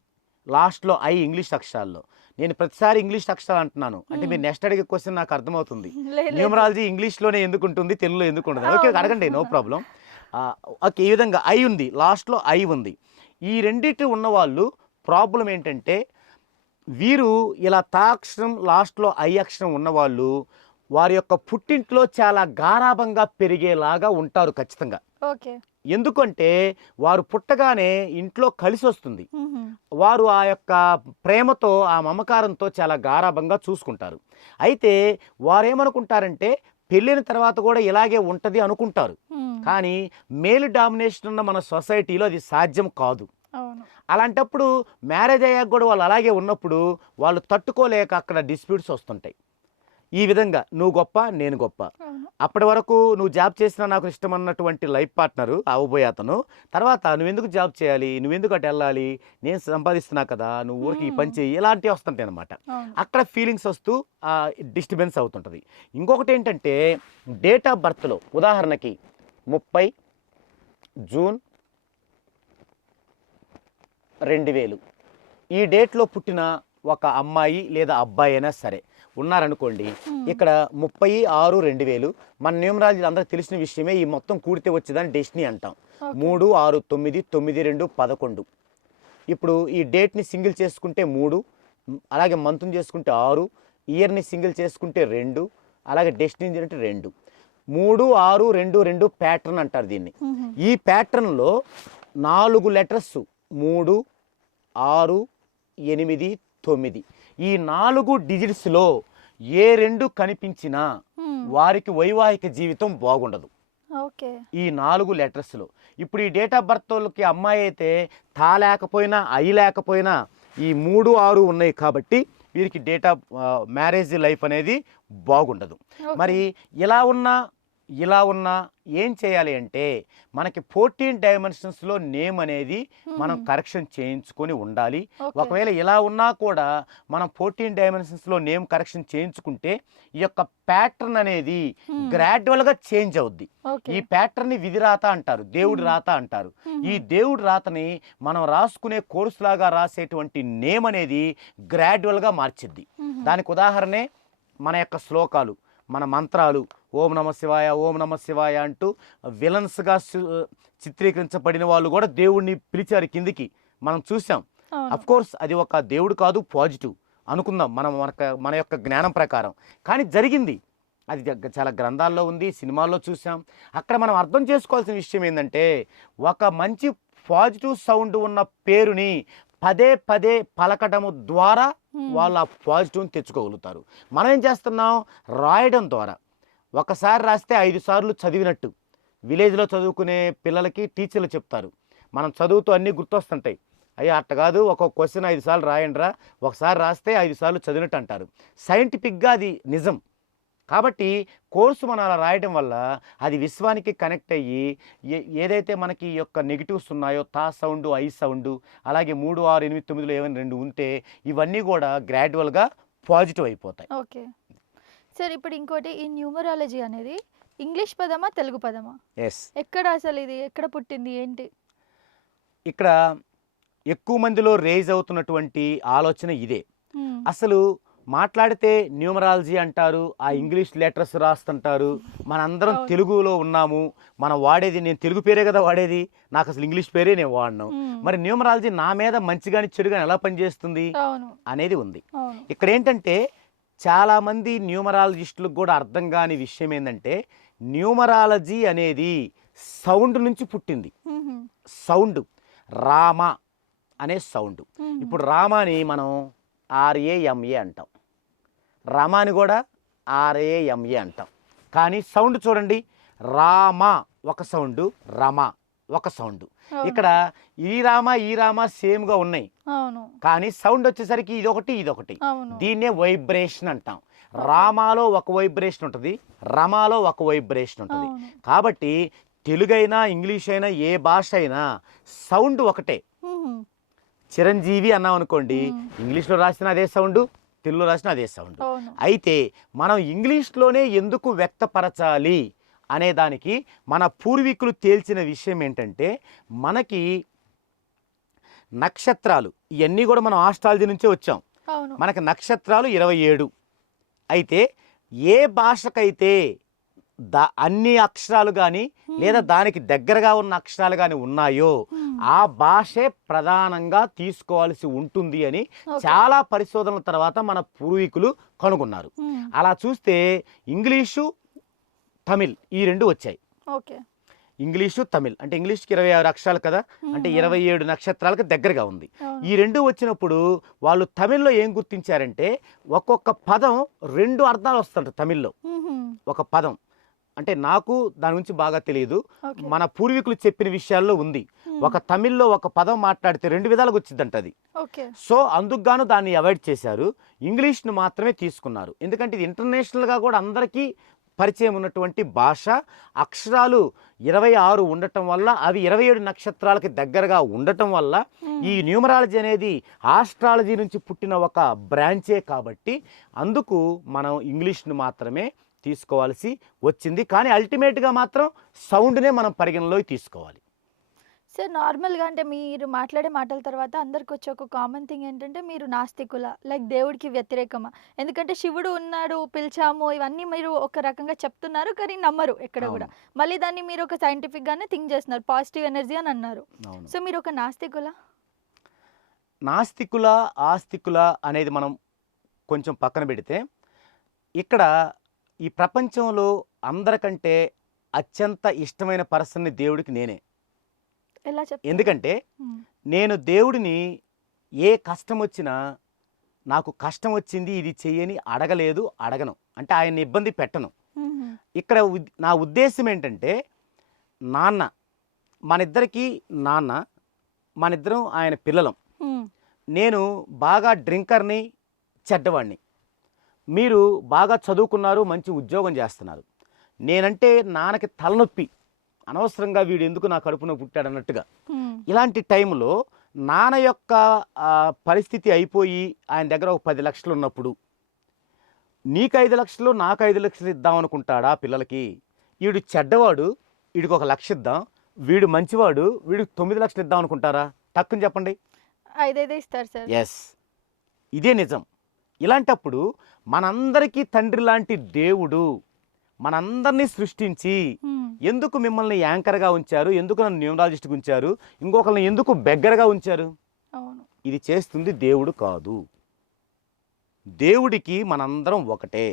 లాస్ట్లో ఐ ఇంగ్లీష్ అక్షరాల్లో. నేను ప్రతిసారి ఇంగ్లీష్ అక్షరాలు అంటున్నాను అంటే మీరు నెక్స్ట్ అడిగే క్వశ్చన్ నాకు అర్థమవుతుంది, న్యూమరాలజీ ఇంగ్లీష్లోనే ఎందుకు ఉంటుంది, తెలుగులో ఎందుకు ఉండదు. ఓకే, అడగండి, నో ప్రాబ్లం. ఓకే, ఈ విధంగా ఐ ఉంది, లాస్ట్లో ఐ ఉంది. ఈ రెండింటి ఉన్నవాళ్ళు ప్రాబ్లం ఏంటంటే వీరు ఇలా తా అక్షరం లాస్ట్లో ఐ అక్షరం ఉన్నవాళ్ళు వారి యొక్క పుట్టింట్లో చాలా గారాబంగా పెరిగేలాగా ఉంటారు ఖచ్చితంగా. ఓకే. ఎందుకంటే వారు పుట్టగానే ఇంట్లో కలిసి వస్తుంది. హుహు. వారు ఆ యొక్క ప్రేమతో, ఆ మమకారంతో చాలా గారాబంగా చూసుకుంటారు. అయితే వారేమనుకుంటారంటే పెళ్ళిన తర్వాత కూడా ఇలాగే ఉంటది అనుకుంటారు. హ్మ్. కానీ మేల్ డామినేషన్ ఉన్న మన సొసైటీలో అది సాధ్యం కాదు. అవును. అలాంటప్పుడు మ్యారేజ్ అయ్యాక కూడా వాళ్ళు అలాగే ఉన్నప్పుడు వాళ్ళు తట్టుకోలేక అక్కడ డిస్ప్యూట్స్ వస్తుంటాయి. ఈ విధంగా నువ్వు గొప్ప, నేను గొప్ప. అవును. అప్పటి వరకు నువ్వు జాబ్ చేసినా నాకు ఇష్టం అన్నటువంటి లైఫ్ పార్ట్నరు అవ్వబోయే అతను తర్వాత నువ్వెందుకు జాబ్ చేయాలి, నువ్వెందుకు అటు వెళ్ళాలి, నేను సంపాదిస్తున్నా కదా, నువ్వు ఊరికి ఈ పని చేయి, ఇలాంటివి వస్తుంటాయి అనమాట. అవును. అక్కడ ఫీలింగ్స్ వస్తూ డిస్టర్బెన్స్ అవుతుంటుంది. ఇంకొకటి ఏంటంటే డేట్ ఆఫ్ బర్త్లో ఉదాహరణకి 30 జూన్ 2000 ఈ డేట్లో పుట్టిన ఒక అమ్మాయి లేదా అబ్బాయి అయినా సరే ఉన్నారనుకోండి. ఇక్కడ 36/2000 మన న్యూమరాలజీ అందరికి తెలిసిన విషయమే. ఈ మొత్తం కూడితే వచ్చేదాన్ని డెస్టినీ అంటాం. 3 6 9 9 2 11. ఇప్పుడు ఈ డేట్ని సింగిల్ చేసుకుంటే 3, అలాగే మంత్ని చేసుకుంటే 6, ఇయర్ని సింగిల్ చేసుకుంటే 2, అలాగే డెస్టినీ అంటే 2. 3 6 2 2 ప్యాటర్న్ అంటారు దీన్ని. ఈ ప్యాటర్న్లో 4 లెటర్స్ 3 6 8 9. ఈ 4 డిజిట్స్లో ఏ 2 కనిపించినా వారికి వైవాహిక జీవితం బాగుండదు. ఓకే. ఈ 4 లెటర్స్లో ఇప్పుడు ఈ డేట్ ఆఫ్ బర్త్ వాళ్ళకి అమ్మాయి అయితే తా లేకపోయినా ఐ లేకపోయినా ఈ 3 6 ఉన్నాయి కాబట్టి వీరికి డేట్ ఆఫ్ మ్యారేజ్ లైఫ్ అనేది బాగుండదు. మరి ఇలా ఉన్నా ఏం చేయాలి అంటే మనకి 14 డైమెన్షన్స్లో నేమ్ అనేది మనం కరెక్షన్ చేయించుకొని ఉండాలి. ఒకవేళ ఇలా ఉన్నా కూడా మనం 14 డైమెన్షన్స్లో నేమ్ కరెక్షన్ చేయించుకుంటే ఈ యొక్క ప్యాటర్న్ అనేది గ్రాడ్యువల్గా చేంజ్ అవుద్ది. ఈ ప్యాటర్న్ని విధిరాత అంటారు, దేవుడి రాత అంటారు. ఈ దేవుడి రాతని మనం రాసుకునే కోర్సు లాగా రాసేటువంటి నేమ్ అనేది గ్రాడ్యువల్గా మార్చిద్ది. దానికి ఉదాహరణే మన యొక్క శ్లోకాలు, మన మంత్రాలు. ఓం నమ శివాయ, ఓం నమ శివాయ అంటూ విలన్స్గా చిత్రీకరించబడిన వాళ్ళు కూడా దేవుడిని పిలిచారు కిందికి, మనం చూసాం. అఫ్ కోర్స్ అది ఒక దేవుడు కాదు, పాజిటివ్ అనుకుందాం మన యొక్క జ్ఞానం ప్రకారం. కానీ జరిగింది, అది చాలా గ్రంథాల్లో ఉంది, సినిమాల్లో చూసాం. అక్కడ మనం అర్థం చేసుకోవాల్సిన విషయం ఏంటంటే ఒక మంచి పాజిటివ్ సౌండ్ ఉన్న పేరుని పదే పదే పలకటము ద్వారా వాళ్ళు ఆ పాజిటివ్ని తెచ్చుకోగలుగుతారు. మనం ఏం చేస్తున్నాం, రాయడం ద్వారా. ఒకసారి రాస్తే 5 సార్లు చదివినట్టు విలేజ్లో చదువుకునే పిల్లలకి టీచర్లు చెప్తారు. మనం చదువుతూ అన్నీ గుర్తొస్తుంటాయి. అయ్యా అట్ట కాదు, ఒక్కొక్క క్వశ్చన్ 5 సార్లు రాయండిరా, ఒకసారి రాస్తే 5 సార్లు చదివినట్టు అంటారు. సైంటిఫిక్గా అది నిజం. కాబట్టి కోర్సు మనం అలా రాయడం వల్ల అది విశ్వానికి కనెక్ట్ అయ్యి ఏదైతే మనకి ఈ యొక్క నెగిటివ్స్ ఉన్నాయో తా సౌండ్, ఐ సౌండ్, అలాగే 3 6 8 9లో ఏమైనా 2 ఉంటే ఇవన్నీ కూడా గ్రాడ్యువల్గా పాజిటివ్ అయిపోతాయి. Okay sir. ఇప్పుడు ఇంకోటి, ఈ న్యూమరాలజీ అనేది ఇంగ్లీష్ పదమా తెలుగు పదమా? ఎస్. ఎక్కడ అసలు ఇది ఎక్కడ పుట్టింది ఏంటి? ఇక్కడ ఎక్కువ మందిలో రేజ్ అవుతున్నటువంటి ఆలోచన ఇదే. అసలు మాట్లాడితే న్యూమరాలజీ అంటారు, ఆ ఇంగ్లీష్ లెటర్స్ రాస్తుంటారు. మనందరం తెలుగులో ఉన్నాము, మనం వాడేది, నేను తెలుగు పేరే కదా వాడేది, నాకు అసలు ఇంగ్లీష్ పేరే నేను వాడినాం. మరి న్యూమరాలజీ నా మీద మంచిగాని చెడుగాని ఎలా పనిచేస్తుంది అనేది ఉంది. ఇక్కడ ఏంటంటే చాలామంది న్యూమరాలజిస్టులకు కూడా అర్థం కాని విషయం ఏంటంటే న్యూమరాలజీ అనేది సౌండ్ నుంచి పుట్టింది. సౌండ్, రామ అనే సౌండ్. ఇప్పుడు రామాని మనం RAMA అంటాం, రమాని కూడా RAMA అంటాం. కానీ సౌండ్ చూడండి, రామ ఒక సౌండ్, రమ ఒక సౌండ్. ఇక్కడ ఈ రామ సేమ్గా ఉన్నాయి, కానీ సౌండ్ వచ్చేసరికి ఇదొకటి ఇదొకటి. దీన్నే వైబ్రేషన్ అంటాం. రామాలో ఒక వైబ్రేషన్ ఉంటుంది, రమాలో ఒక వైబ్రేషన్ ఉంటుంది. కాబట్టి తెలుగైనా ఇంగ్లీష్ అయినా ఏ భాష అయినా సౌండ్ ఒకటే. చిరంజీవి అన్నాం అనుకోండి, ఇంగ్లీష్లో రాసిన అదే సౌండ్, తెలుగులో రాసిన అదే సౌండ్. అయితే మనం ఇంగ్లీష్లోనే ఎందుకు వ్యక్తపరచాలి అనే దానికి మన పూర్వీకులు తేల్చిన విషయం ఏంటంటే మనకి నక్షత్రాలు ఇవన్నీ కూడా మనం ఆస్ట్రాలజీ నుంచే వచ్చాం. మనకి నక్షత్రాలు 27. అయితే ఏ భాషకైతే అన్ని అక్షరాలు కానీ లేదా దానికి దగ్గరగా ఉన్న అక్షరాలు కానీ ఉన్నాయో ఆ భాషే ప్రధానంగా తీసుకోవాల్సి ఉంటుంది అని చాలా పరిశోధనల తర్వాత మన పూర్వీకులు కనుగొన్నారు. అలా చూస్తే ఇంగ్లీషు తమిళ్ ఈ రెండు వచ్చాయి. ఇంగ్లీషు తమిళ్ అంటే ఇంగ్లీష్కి 26 అక్షరాలు కదా, అంటే 27 నక్షత్రాలకు దగ్గరగా ఉంది. ఈ రెండు వచ్చినప్పుడు వాళ్ళు తమిళ్లో ఏం గుర్తించారంటే ఒక్కొక్క పదం 2 అర్థాలు వస్తుంటాయి తమిళ్లో. ఒక పదం అంటే నాకు దాని గురించి బాగా తెలియదు, మన పూర్వీకులు చెప్పిన విషయాల్లో ఉంది. ఒక తమిళ్లో ఒక పదం మాట్లాడితే 2 విధాలుగా వచ్చిందంట అది. సో అందుకు గాను దాన్ని అవాయిడ్ చేశారు, ఇంగ్లీష్ను మాత్రమే తీసుకున్నారు. ఎందుకంటే ఇది ఇంటర్నేషనల్గా కూడా అందరికీ పరిచయం ఉన్నటువంటి భాష. అక్షరాలు 26 ఉండటం వల్ల అవి 27 నక్షత్రాలకి దగ్గరగా ఉండటం వల్ల ఈ న్యూమరాలజీ అనేది ఆస్ట్రాలజీ నుంచి పుట్టిన ఒక బ్రాంచే కాబట్టి అందుకు మనం ఇంగ్లీష్ను మాత్రమే తీసుకోవాల్సి వచ్చింది. కానీ అల్టిమేట్గా మాత్రం సౌండ్నే మనం పరిగణలోకి తీసుకోవాలి. సార్ నార్మల్గా అంటే మీరు మాట్లాడే మాటల తర్వాత అందరికి వచ్చే ఒక కామన్ థింగ్ ఏంటంటే మీరు నాస్తికుల, లైక్ దేవుడికి వ్యతిరేకమా? ఎందుకంటే శివుడు ఉన్నాడు, పిలిచాము, ఇవన్నీ మీరు ఒక రకంగా చెప్తున్నారు కానీ నమ్మరు ఎక్కడ కూడా. మళ్ళీ దాన్ని మీరు ఒక సైంటిఫిక్గానే థింక్ చేస్తున్నారు, పాజిటివ్ ఎనర్జీ అని అన్నారు. సో మీరు ఒక నాస్తికుల? నాస్తికుల ఆస్తికుల అనేది మనం కొంచెం పక్కన పెడితే, ఇక్కడ ఈ ప్రపంచంలో అందరికంటే అత్యంత ఇష్టమైన పర్సన్ని దేవుడికి నేనే. ఎందుకంటే నేను దేవుడిని ఏ కష్టం వచ్చినా నాకు కష్టం వచ్చింది ఇది చెయ్యని అడగలేదు, అడగను, అంటే ఆయన్ని ఇబ్బంది పెట్టను. ఇక్కడ నా ఉద్దేశం ఏంటంటే నాన్న, మనిద్దరికి నాన్న, మనిద్దరం ఆయన పిల్లలం. నేను బాగా డ్రింకర్ని, చెడ్డవాడిని, మీరు బాగా చదువుకున్నారు, మంచి ఉద్యోగం చేస్తున్నారు. నేనంటే నాన్నకి తలనొప్పి, అనవసరంగా వీడు ఎందుకు నా కడుపున పుట్టాడు అన్నట్టుగా. ఇలాంటి టైంలో నాన్న యొక్క పరిస్థితి అయిపోయి ఆయన దగ్గర ఒక 10 లక్షలు ఉన్నప్పుడు నీకు 5 లక్షలు నాకు 5 లక్షలు ఇద్దాం అనుకుంటాడా పిల్లలకి? వీడు చెడ్డవాడు, వీడికి 1 లక్ష ఇద్దాం, వీడు మంచివాడు, వీడికి 9 లక్షలు ఇద్దాం అనుకుంటారా? టక్కుని చెప్పండి. 5 ఇస్తారు సార్. ఎస్, ఇదే నిజం. ఇలాంటప్పుడు మనందరికీ తండ్రి లాంటి దేవుడు మనందరినీ సృష్టించి ఎందుకు మిమ్మల్ని యాంకర్గా ఉంచారు, ఎందుకు నన్ను న్యూమరాలజిస్ట్గా ఉంచారు, ఇంకొకరిని ఎందుకు బెగ్గరగా ఉంచారు? ఇది చేస్తుంది దేవుడు కాదు. దేవుడికి మనందరం ఒకటే,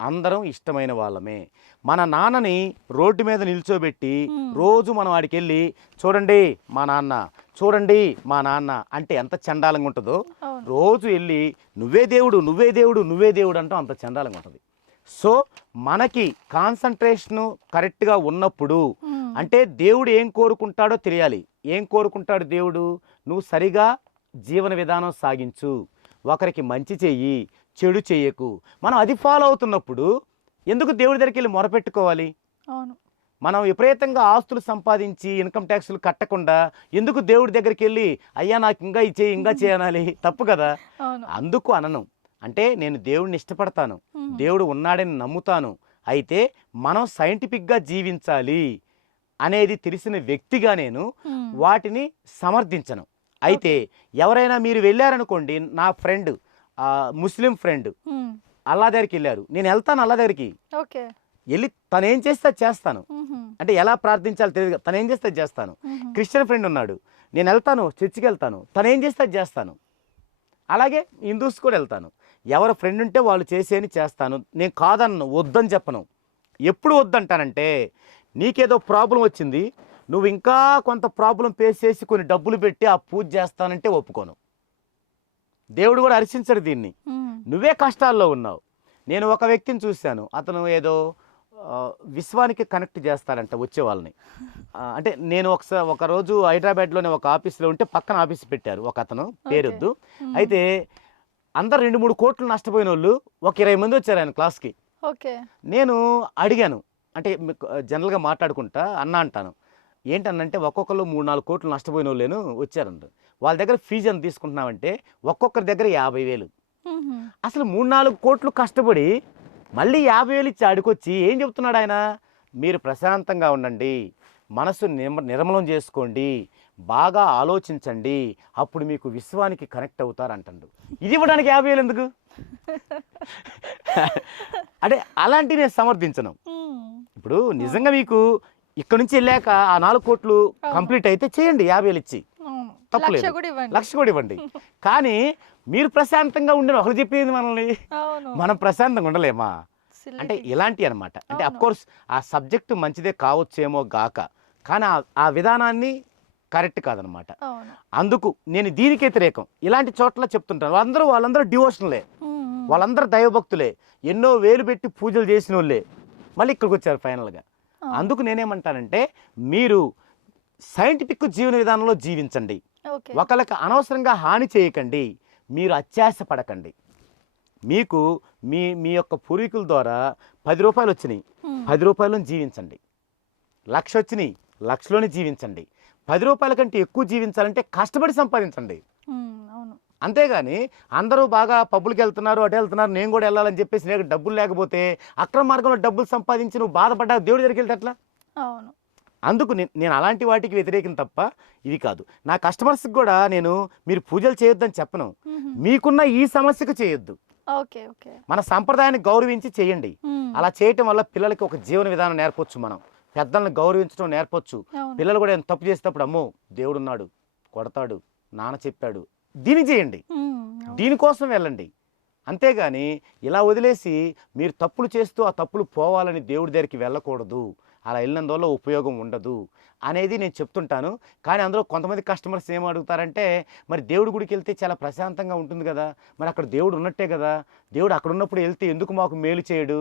అందరం ఇష్టమైన వాళ్ళమే. మన నాన్నని రోడ్డు మీద నిల్చోబెట్టి రోజు మనం వాడికి వెళ్ళి చూడండి మా నాన్న, చూడండి మా నాన్న అంటే ఎంత చండాలంగా ఉంటుందో, రోజు వెళ్ళి నువ్వే దేవుడు, నువ్వే దేవుడు, నువ్వే దేవుడు అంటాం, అంత చండాలంగా ఉంటుంది. సో మనకి కాన్సన్ట్రేషను కరెక్ట్గా ఉన్నప్పుడు, అంటే దేవుడు ఏం కోరుకుంటాడో తెలియాలి. ఏం కోరుకుంటాడు దేవుడు? నువ్వు సరిగా జీవన విధానం సాగించు, ఒకరికి మంచి చెయ్యి, చెడు చెయ్యకు. మనం అది ఫాలో అవుతున్నప్పుడు ఎందుకు దేవుడి దగ్గరికి వెళ్ళి మొరపెట్టుకోవాలి? మనం విపరీతంగా ఆస్తులు సంపాదించి ఇన్కమ్ ట్యాక్స్లు కట్టకుండా ఎందుకు దేవుడి దగ్గరికి వెళ్ళి అయ్యా నాకు ఇంకా ఇచ్చేయి, ఇంకా చేయనాలి? తప్పు కదా. అందుకు అనను. అంటే నేను దేవుడిని ఇష్టపడతాను, దేవుడు ఉన్నాడని నమ్ముతాను, అయితే మనం సైంటిఫిక్గా జీవించాలి అనేది తెలిసిన వ్యక్తిగా నేను వాటిని సమర్థించను. అయితే ఎవరైనా మీరు వెళ్ళారనుకోండి, నా ఫ్రెండ్ ముస్లిం ఫ్రెండ్ అల్లా దగ్గరికి వెళ్ళారు, నేను వెళ్తాను అల్లా దగ్గరికి వెళ్ళి తను ఏం చేస్తే చేస్తాను, అంటే ఎలా ప్రార్థించాలో తెలియదు, తను ఏం చేస్తే చేస్తాను. క్రిస్టియన్ ఫ్రెండ్ ఉన్నాడు, నేను వెళ్తాను చర్చికి వెళ్తాను, తను ఏం చేస్తే చేస్తాను. అలాగే హిందూస్ కూడా వెళ్తాను, ఎవరు ఫ్రెండ్ ఉంటే వాళ్ళు చేసేని చేస్తాను. నేను కాదన్ను, వద్దని చెప్పను. ఎప్పుడు వద్దంటానంటే నీకేదో ప్రాబ్లం వచ్చింది, నువ్వు ఇంకా కొంత ప్రాబ్లం ఫేస్ చేసి కొన్ని డబ్బులు పెట్టి ఆ పూజ చేస్తానంటే ఒప్పుకోను. దేవుడు కూడా హర్షించడు దీన్ని. నువ్వే కష్టాల్లో ఉన్నావు. నేను ఒక వ్యక్తిని చూశాను, అతను ఏదో విశ్వానికి కనెక్ట్ చేస్తాడంట వచ్చే వాళ్ళని. అంటే నేను ఒకరోజు హైదరాబాద్లోనే ఒక ఆఫీస్లో ఉంటే పక్కన ఆఫీస్ పెట్టారు ఒక అతను, పేరొద్దు. అయితే అందరు 2-3 కోట్లు నష్టపోయిన వాళ్ళు ఒక 20 మంది వచ్చారు ఆయన క్లాస్కి. నేను అడిగాను, అంటే జనరల్గా మాట్లాడుకుంటా అన్న అంటాను, ఏంటన్నంటే ఒక్కొక్కరు 3-4 కోట్లు నష్టపోయిన వాళ్ళేను వచ్చారంట. వాళ్ళ దగ్గర ఫీజు ఎంత తీసుకుంటున్నామంటే ఒక్కొక్కరి దగ్గర 50,000. అసలు 3-4 కోట్లు కష్టపడి మళ్ళీ 50,000 ఇచ్చి అడికొచ్చి ఏం చెప్తున్నాడు ఆయన? మీరు ప్రశాంతంగా ఉండండి, మనసు నిర్మలం చేసుకోండి, బాగా ఆలోచించండి, అప్పుడు మీకు విశ్వానికి కనెక్ట్ అవుతారంటాడు. ఇది ఇవ్వడానికి 50,000 ఎందుకు? అంటే అలాంటి నేను సమర్థించను. ఇప్పుడు నిజంగా మీకు ఇక్కడ నుంచి వెళ్ళాక ఆ 4 కోట్లు కంప్లీట్ అయితే చేయండి 50,000 ఇచ్చి, తప్పలేదు. 1,00,000 కూడా ఇవ్వండి. కానీ మీరు ప్రశాంతంగా ఉండే ఒకరు చెప్పేది మనల్ని మనం ప్రశాంతంగా ఉండలేమా అంటే ఇలాంటి అనమాట. అంటే అఫ్కోర్స్ ఆ సబ్జెక్టు మంచిదే కావచ్చేమో గాక, కానీ ఆ విధానాన్ని కరెక్ట్ కాదనమాట. అందుకు నేను దీనికి వ్యతిరేకం. ఇలాంటి చోట్ల చెప్తుంటాను, వాళ్ళందరూ డివోషనలే, వాళ్ళందరూ దైవభక్తులే, ఎన్నో వేలు పెట్టి పూజలు చేసిన వాళ్ళే మళ్ళీ ఇక్కడికి వచ్చారు ఫైనల్గా. అందుకు నేనేమంటానంటే మీరు సైంటిఫిక్ జీవన విధానంలో జీవించండి, ఒకళ్ళకి అనవసరంగా హాని చేయకండి, మీరు అత్యాశ పడకండి. మీకు మీ యొక్క పూర్వీకుల ద్వారా 10 రూపాయలు వచ్చినాయి, 10 రూపాయలను జీవించండి. 1,00,000 వచ్చినాయి, 1,00,000లోనే జీవించండి. 10 రూపాయల కంటే ఎక్కువ జీవించాలంటే కష్టపడి సంపాదించండి. అంతేగాని అందరూ బాగా పబ్బులకి వెళ్తున్నారు, అటు వెళ్తున్నారు, నేను కూడా వెళ్ళాలని చెప్పేసి నీకు డబ్బులు లేకపోతే అక్రమ మార్గంలో డబ్బులు సంపాదించి నువ్వు బాధపడ్డా దేవుడి దగ్గరికి వెళ్తే ఎట్లా? అందుకు నేను అలాంటి వాటికి వ్యతిరేకం తప్ప ఇది కాదు. నా కస్టమర్స్కి కూడా నేను మీరు పూజలు చేయొద్దని చెప్పను, మీకున్న ఈ సమస్యకు చేయొద్దు, మన సంప్రదాయాన్ని గౌరవించి చేయండి. అలా చేయటం వల్ల పిల్లలకి ఒక జీవన విధానం నేర్పొచ్చు, మనం పెద్దలను గౌరవించడం నేర్పొచ్చు. పిల్లలు కూడా తప్పు చేసేటప్పుడు అమ్మో దేవుడు ఉన్నాడు, కొడతాడు, నాన్న చెప్పాడు, దీన్ని చేయండి, దీనికోసం వెళ్ళండి. అంతేగాని ఇలా వదిలేసి మీరు తప్పులు చేస్తూ ఆ తప్పులు పోవాలని దేవుడి దగ్గరికి వెళ్ళకూడదు, అలా వెళ్ళినందువల్ల ఉపయోగం ఉండదు అనేది నేను చెప్తుంటాను. కానీ అందులో కొంతమంది కస్టమర్స్ ఏం అడుగుతారంటే మరి దేవుడి గుడికి వెళ్తే చాలా ప్రశాంతంగా ఉంటుంది కదా, మరి అక్కడ దేవుడు ఉన్నట్టే కదా, దేవుడు అక్కడ ఉన్నప్పుడు వెళ్తే ఎందుకు మాకు మేలు చేయడు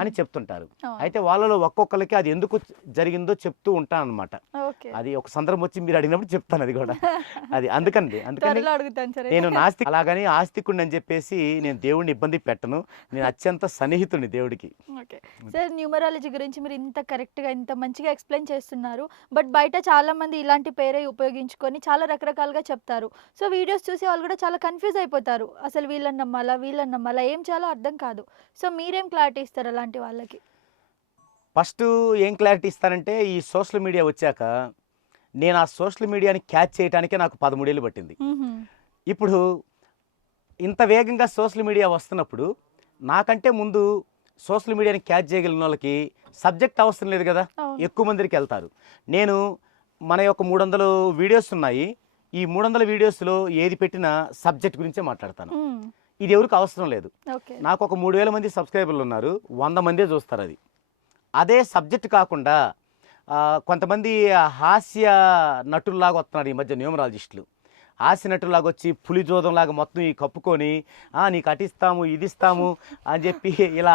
అని చెప్తుంటారు. అయితే వాళ్ళలో ఒక్కొక్కరికి అది ఎందుకు జరిగిందో చెప్తూ ఉంటాను అనమాట. అది ఒక సందర్భం వచ్చి మీరు అడిగినప్పుడు చెప్తాను అది కూడా. అది అందుకని నేను నాస్తిక్ అలాగని ఆస్తికుడిని అని చెప్పేసి నేను దేవుడిని ఇబ్బంది పెట్టను, నేను అత్యంత సన్నిహితుడిని దేవుడికి. సార్ న్యూమరాలజీ గురించి మీరు ఇంత కరెక్ట్గా ఇంత మంచిగా ఎక్స్ప్లెయిన్ చేస్తున్నారు, బట్ బయట చాలా మంది ఇలాంటి పేరే ఉపయోగించుకొని చాలా రకరకాలుగా చెప్తారు. సో వీడియోస్ చూసి వాళ్ళు కూడా చాలా కన్ఫ్యూజ్ అయిపోతారు, అసలు వీళ్ళని నమ్మాలా ఏం చేయాలో అర్థం కాదు. సో మీరేం క్లారిటీ ఇస్తారు అలాంటి వాళ్ళకి? ఫస్ట్ ఏం క్లారిటీ ఇస్తానంటే ఈ సోషల్ మీడియా వచ్చాక నేను ఆ సోషల్ మీడియాని క్యాచ్ చేయడానికే నాకు 13 ఏళ్ళు పట్టింది. ఇప్పుడు ఇంత వేగంగా సోషల్ మీడియా వస్తున్నప్పుడు నాకంటే ముందు సోషల్ మీడియాని క్యాచ్ చేయగలిగిన వాళ్ళకి సబ్జెక్ట్ అవసరం లేదు కదా, ఎక్కువ మందికి వెళ్తారు. నేను మన యొక్క 300 వీడియోస్ ఉన్నాయి, ఈ 300 వీడియోస్లో ఏది పెట్టినా సబ్జెక్ట్ గురించే మాట్లాడతాను. ఇది ఎవరికి అవసరం లేదు. నాకు ఒక 3,000 మంది సబ్స్క్రైబర్లు ఉన్నారు, 100 మందే చూస్తారు. అదే సబ్జెక్ట్ కాకుండా కొంతమంది హాస్య నటుల్లాగా వస్తున్నారు ఈ మధ్య న్యూమరాలజిస్టులు. హాస్య నటులాగా వచ్చి పులి జోదంలాగా మొత్తం ఈ కప్పుకొని నీకు అటిస్తాము ఇది ఇస్తాము అని చెప్పి ఇలా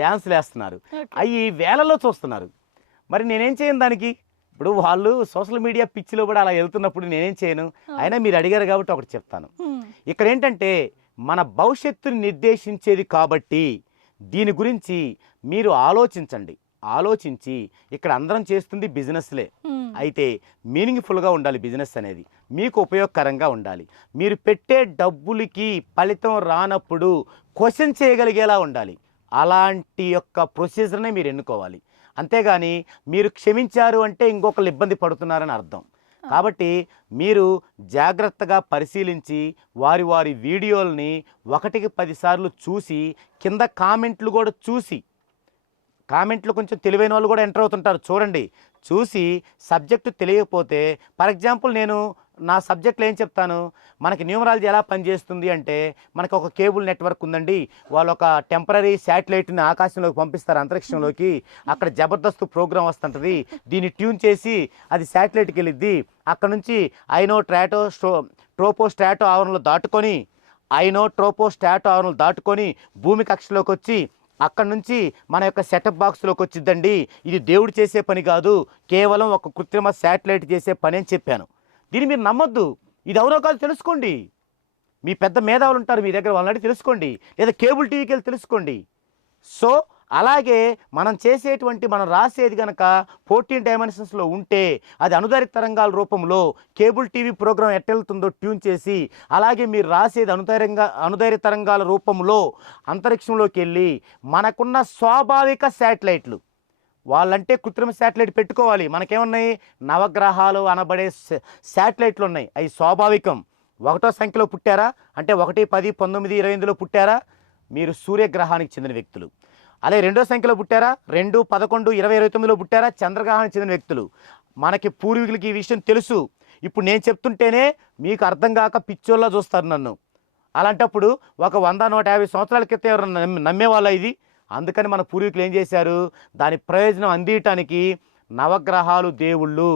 డ్యాన్సులు వేస్తున్నారు. అవి వేలలో చూస్తున్నారు. మరి నేనేం చేయను దానికి? ఇప్పుడు వాళ్ళు సోషల్ మీడియా పిచ్చిలో కూడా అలా వెళ్తున్నప్పుడు నేనేం చేయను. అయినా మీరు అడిగారు కాబట్టి ఒకటి చెప్తాను. ఇక్కడ ఏంటంటే మన భవిష్యత్తుని నిర్దేశించేది కాబట్టి దీని గురించి మీరు ఆలోచించి ఇక్కడ అందరం చేస్తుంది బిజినెస్లే, అయితే మీనింగ్ఫుల్గా ఉండాలి బిజినెస్ అనేది, మీకు ఉపయోగకరంగా ఉండాలి, మీరు పెట్టే డబ్బులకి ఫలితం రానప్పుడు క్వశ్చన్ చేయగలిగేలా ఉండాలి. అలాంటి యొక్క ప్రొసీజర్నే మీరు ఎన్నుకోవాలి. అంతేగాని మీరు క్షమించారు అంటే ఇంకొకరు ఇబ్బంది పడుతున్నారని అర్థం. కాబట్టి మీరు జాగ్రత్తగా పరిశీలించి వారి వీడియోల్ని 1కి 10 సార్లు చూసి కింద కామెంట్లు కూడా చూసి, కామెంట్లు కొంచెం తెలివైన వాళ్ళు కూడా ఎంటర్ అవుతుంటారు, చూడండి. చూసి సబ్జెక్టు తెలియకపోతే, ఫర్ ఎగ్జాంపుల్ నేను నా సబ్జెక్ట్లో ఏం చెప్తాను, మనకి న్యూమరాలజీ ఎలా పనిచేస్తుంది అంటే మనకు ఒక కేబుల్ నెట్వర్క్ ఉందండి, వాళ్ళు ఒక టెంపరీ శాటిలైట్ని ఆకాశంలోకి పంపిస్తారు, అంతరిక్షంలోకి, అక్కడ జబర్దస్త్ ప్రోగ్రామ్ వస్తుంటుంది, దీన్ని ట్యూన్ చేసి అది శాటిలైట్కి వెళ్ళిద్ది, అక్కడ నుంచి ట్రోపోస్ట్రాటో ఆవరణలు దాటుకొని భూమి కక్షలోకి వచ్చి అక్కడ నుంచి మన యొక్క సెటప్ బాక్స్లోకి వచ్చిద్దండి. ఇది దేవుడు చేసే పని కాదు, కేవలం ఒక కృత్రిమ శాటిలైట్ చేసే పని అని చెప్పాను. దీన్ని మీరు నమ్మొద్దు, ఇది ఎవరో కాదు తెలుసుకోండి. మీ పెద్ద మేధావులు ఉంటారు మీ దగ్గర, వాళ్ళని తెలుసుకోండి, లేదా కేబుల్ టీవీకి వెళ్ళి తెలుసుకోండి. సో అలాగే మనం రాసేది కనుక 14 డైమెన్షన్స్లో ఉంటే అది అనుదారి తరంగాల రూపంలో కేబుల్ టీవీ ప్రోగ్రాం ఎట్టెళ్తుందో ట్యూన్ చేసి, అలాగే మీరు రాసేది అనుదారి తరంగాల రూపంలో అంతరిక్షంలోకి వెళ్ళి మనకున్న స్వాభావిక శాటిలైట్లు, వాళ్ళంటే కృత్రిమ శాటిలైట్ పెట్టుకోవాలి, మనకేమున్నాయి నవగ్రహాలు అనబడే శాటిలైట్లు ఉన్నాయి, అవి స్వాభావికం. 1వ సంఖ్యలో పుట్టారా అంటే 1, 10, 19, 28లో పుట్టారా, మీరు సూర్యగ్రహానికి చెందిన వ్యక్తులు. అదే రెండో సంఖ్యలో పుట్టారా, 2, 11, 20, 29లో పుట్టారా, చంద్రగ్రహానికి చెందిన వ్యక్తులు. మనకి పూర్వీకులకి ఈ విషయం తెలుసు. ఇప్పుడు నేను చెప్తుంటేనే మీకు అర్థం కాక పిచ్చోళ్ళ చూస్తారు నన్ను. అలాంటప్పుడు ఒక 100, 150 సంవత్సరాల క్రితం ఎవరన్నా నమ్మేవాళ్ళ ఇది? అందుకని మన పూర్వీకులు ఏం చేశారు, దాని ప్రయోజనం అందియటానికి నవగ్రహాలు దేవుళ్ళు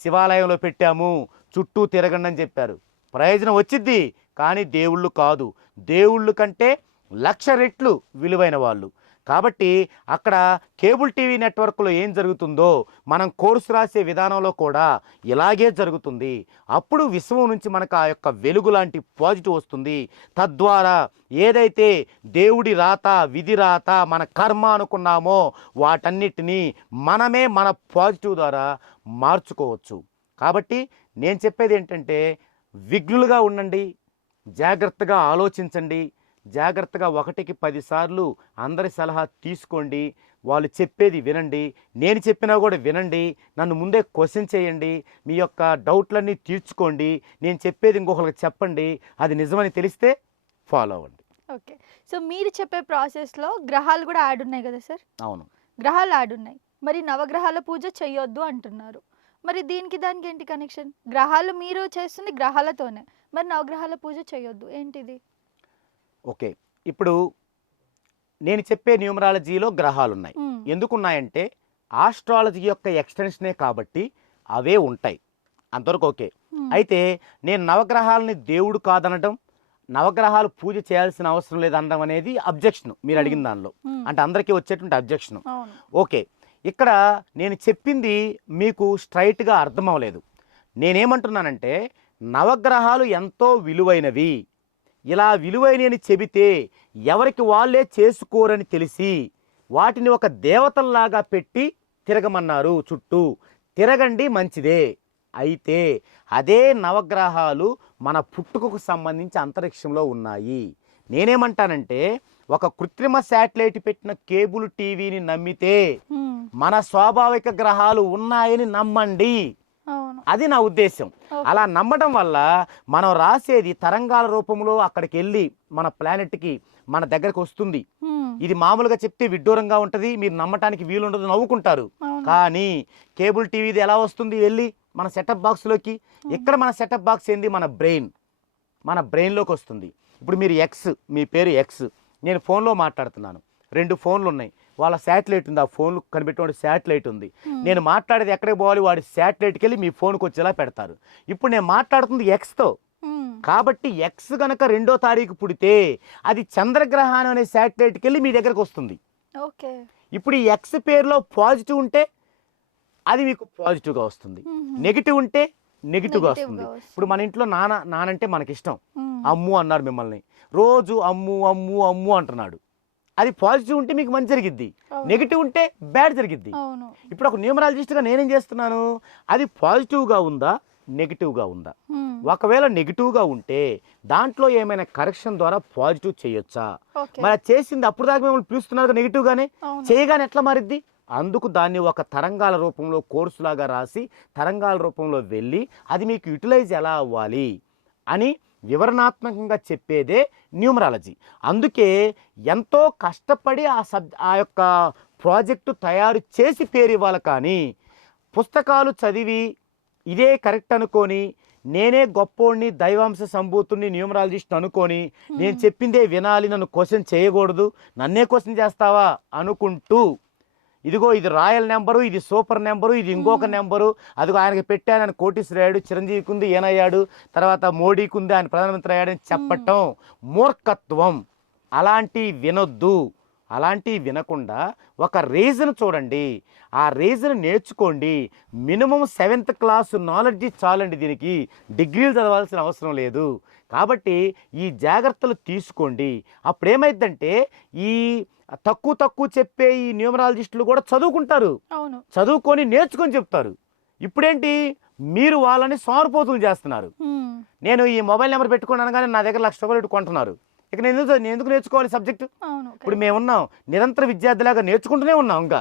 శివాలయంలో పెట్టాము, చుట్టూ తిరగండి అని చెప్పారు. ప్రయోజనం వచ్చిద్ది, కానీ దేవుళ్ళు కాదు. దేవుళ్ళు కంటే 1,00,000 రెట్లు విలువైన వాళ్ళు. కాబట్టి అక్కడ కేబుల్ టీవీ నెట్వర్క్లో ఏం జరుగుతుందో మనం కోర్సు రాసే విధానంలో కూడా ఇలాగే జరుగుతుంది. అప్పుడు విశ్వం నుంచి మనకు ఆ యొక్క వెలుగు లాంటి పాజిటివ్ వస్తుంది. తద్వారా ఏదైతే దేవుడి రాత, విధి రాత, మన కర్మ అనుకున్నామో వాటన్నిటినీ మనమే మన పాజిటివ్ ద్వారా మార్చుకోవచ్చు. కాబట్టి నేను చెప్పేది ఏంటంటే, విఘ్నులుగా ఉండండి, జాగ్రత్తగా ఆలోచించండి, జాగ్రత్తగా 1కి 10 సార్లు అందరి సలహా తీసుకోండి, వాళ్ళు చెప్పేది వినండి, నేను చెప్పినా కూడా వినండి, నన్ను ముందే క్వశ్చన్ చేయండి, మీ యొక్క డౌట్లన్నీ తీర్చుకోండి, నేను చెప్పేది ఇంకొకరికి చెప్పండి, అది నిజమని తెలిస్తే ఫాలో అవ్వండి. ఓకే. సో మీరు చెప్పే ప్రాసెస్లో గ్రహాలు కూడా యాడ్ ఉన్నాయి కదా సార్? అవును. గ్రహాలు యాడ్ ఉన్నాయి. మరి నవగ్రహాల పూజ చేయొద్దు అంటున్నారు. మరి దీనికి దానికి ఏంటి కనెక్షన్? గ్రహాలు మీరు చేస్తుంది గ్రహాలతోనే, మరి నవగ్రహాల పూజ చేయొద్దు ఏంటిది? ఓకే. ఇప్పుడు నేను చెప్పే న్యూమరాలజీలో గ్రహాలు ఉన్నాయి. ఎందుకున్నాయంటే ఆస్ట్రాలజీ యొక్క ఎక్స్టెన్షనే కాబట్టి అవే ఉంటాయి. అంతవరకు ఓకే. అయితే నేను నవగ్రహాలని దేవుడు కాదనడం, నవగ్రహాలు పూజ చేయాల్సిన అవసరం లేదనడం అనేది అబ్జెక్షన్ మీరు అడిగిన దానిలో. అంటే అందరికీ వచ్చేటువంటి అబ్జెక్షన్. ఓకే. ఇక్కడ నేను చెప్పింది మీకు స్ట్రైట్గా అర్థం అవ్వలేదు. నేనేమంటున్నానంటే నవగ్రహాలు ఎంతో విలువైనవి, ఇలా విలువైనని చెబితే ఎవరికి వాళ్ళే చేసుకోరని తెలిసి వాటిని ఒక దేవతల్లాగా పెట్టి తిరగమన్నారు. చుట్టూ తిరగండి, మంచిదే. అయితే అదే నవగ్రహాలు మన పుట్టుకకు సంబంధించి అంతరిక్షంలో ఉన్నాయి. నేనేమంటానంటే ఒక కృత్రిమ శాటిలైట్ పెట్టిన కేబుల్ టీవీని నమ్మితే మన స్వాభావిక గ్రహాలు ఉన్నాయని నమ్మండి. అది నా ఉద్దేశం. అలా నమ్మడం వల్ల మనం రాసేది తరంగాల రూపంలో అక్కడికి వెళ్ళి మన ప్లానెట్కి మన దగ్గరకు వస్తుంది. ఇది మామూలుగా చెప్తే విడ్డూరంగా ఉంటుంది, మీరు నమ్మటానికి వీలుండదు, నవ్వుకుంటారు. కానీ కేబుల్ టీవీది ఎలా వస్తుంది వెళ్ళి మన సెటప్ బాక్స్లోకి? ఇక్కడ మన సెటప్ బాక్స్ ఏంది? మన బ్రెయిన్లోకి వస్తుంది. ఇప్పుడు మీరు ఎక్స్, మీ పేరు ఎక్స్, నేను ఫోన్లో మాట్లాడుతున్నాను, 2 ఫోన్లు ఉన్నాయి, వాళ్ళ శాటిలైట్ ఉంది, ఆ ఫోన్లు కనిపెట్టిన శాటిలైట్ ఉంది. నేను మాట్లాడేది ఎక్కడికి పోవాలి? వాడి శాటిలైట్కి వెళ్ళి మీ ఫోన్కి వచ్చేలా పెడతారు. ఇప్పుడు నేను మాట్లాడుతుంది ఎక్స్తో. కాబట్టి ఎక్స్ కనుక 2వ తారీఖు పుడితే అది చంద్రగ్రహణం అనే శాటిలైట్కి వెళ్ళి మీ దగ్గరకు వస్తుంది. ఇప్పుడు ఈ ఎక్స్ పేరులో పాజిటివ్ ఉంటే అది మీకు పాజిటివ్గా వస్తుంది, నెగిటివ్ ఉంటే నెగిటివ్గా వస్తుంది. ఇప్పుడు మన ఇంట్లో నానంటే మనకిష్టం, అమ్ము అన్నారు మిమ్మల్ని, రోజు అమ్ము అమ్ము అమ్ము అంటున్నాడు. అది పాజిటివ్ ఉంటే మీకు మంచి జరిగిద్ది, నెగిటివ్ ఉంటే బ్యాడ్ జరిగిద్ది. ఇప్పుడు ఒక న్యూమరాలజిస్ట్గా నేనేం చేస్తున్నాను, అది పాజిటివ్గా ఉందా నెగిటివ్గా ఉందా? ఒకవేళ నెగిటివ్గా ఉంటే దాంట్లో ఏమైనా కరెక్షన్ ద్వారా పాజిటివ్ చేయొచ్చా? మరి చేసింది అప్పుడు దాకా మిమ్మల్ని పిలుస్తున్నారు నెగిటివ్గానే, చేయగానే ఎట్లా మారిద్ది? అందుకు దాన్ని ఒక తరంగాల రూపంలో కోర్సులాగా రాసి తరంగాల రూపంలో వెళ్ళి అది మీకు యూటిలైజ్ ఎలా అవ్వాలి అని వివరణాత్మకంగా చెప్పేదే న్యూమరాలజీ. అందుకే ఎంతో కష్టపడి ఆ యొక్క ప్రాజెక్టు తయారు చేసి పేరు ఇవ్వాలి. కానీ పుస్తకాలు చదివి ఇదే కరెక్ట్ అనుకొని నేనే గొప్పోడిని, దైవాంశ సంభూతుడిని, న్యూమరాలజిస్ట్ అనుకొని నేను చెప్పిందే వినాలి, నన్ను క్వశ్చన్ చేయకూడదు, నన్నే క్వశ్చన్ చేస్తావా అనుకుంటూ ఇదిగో ఇది రాయల్ నెంబరు, ఇది సూపర్ నెంబరు, ఇది ఇంకొక నెంబరు, అదిగో ఆయనకి పెట్టానని కోటీశ్వరయ్యాడు, చిరంజీవికి ఉంది ఈయనయ్యాడు, తర్వాత మోడీకి ఉంది ఆయన ప్రధానమంత్రి అయ్యాడని చెప్పటం మూర్ఖత్వం. అలాంటివి వినొద్దు. అలాంటివి వినకుండా ఒక రీజన్ చూడండి, ఆ రీజన్ నేర్చుకోండి. మినిమం 7th క్లాస్ నాలెడ్జ్ చాలండి, దీనికి డిగ్రీలు చదవాల్సిన అవసరం లేదు. కాబట్టి ఈ జాగ్రత్తలు తీసుకోండి. అప్పుడేమైందంటే ఈ తక్కువ చెప్పే ఈ న్యూమరాలజిస్టులు కూడా చదువుకుంటారు, చదువుకొని నేర్చుకొని చెప్తారు. ఇప్పుడేంటి, మీరు వాళ్ళని సోమరిపోతులు చేస్తున్నారు. నేను ఈ మొబైల్ నెంబర్ పెట్టుకున్నాను కానీ నా దగ్గర 1,00,000 రూపాయలు కొంటున్నారు. ఇక నేను ఎందుకు నేర్చుకోవాలి సబ్జెక్టు? ఇప్పుడు మేమున్నాం నిరంతర విద్యార్థిలాగా నేర్చుకుంటూనే ఉన్నాం. ఇంకా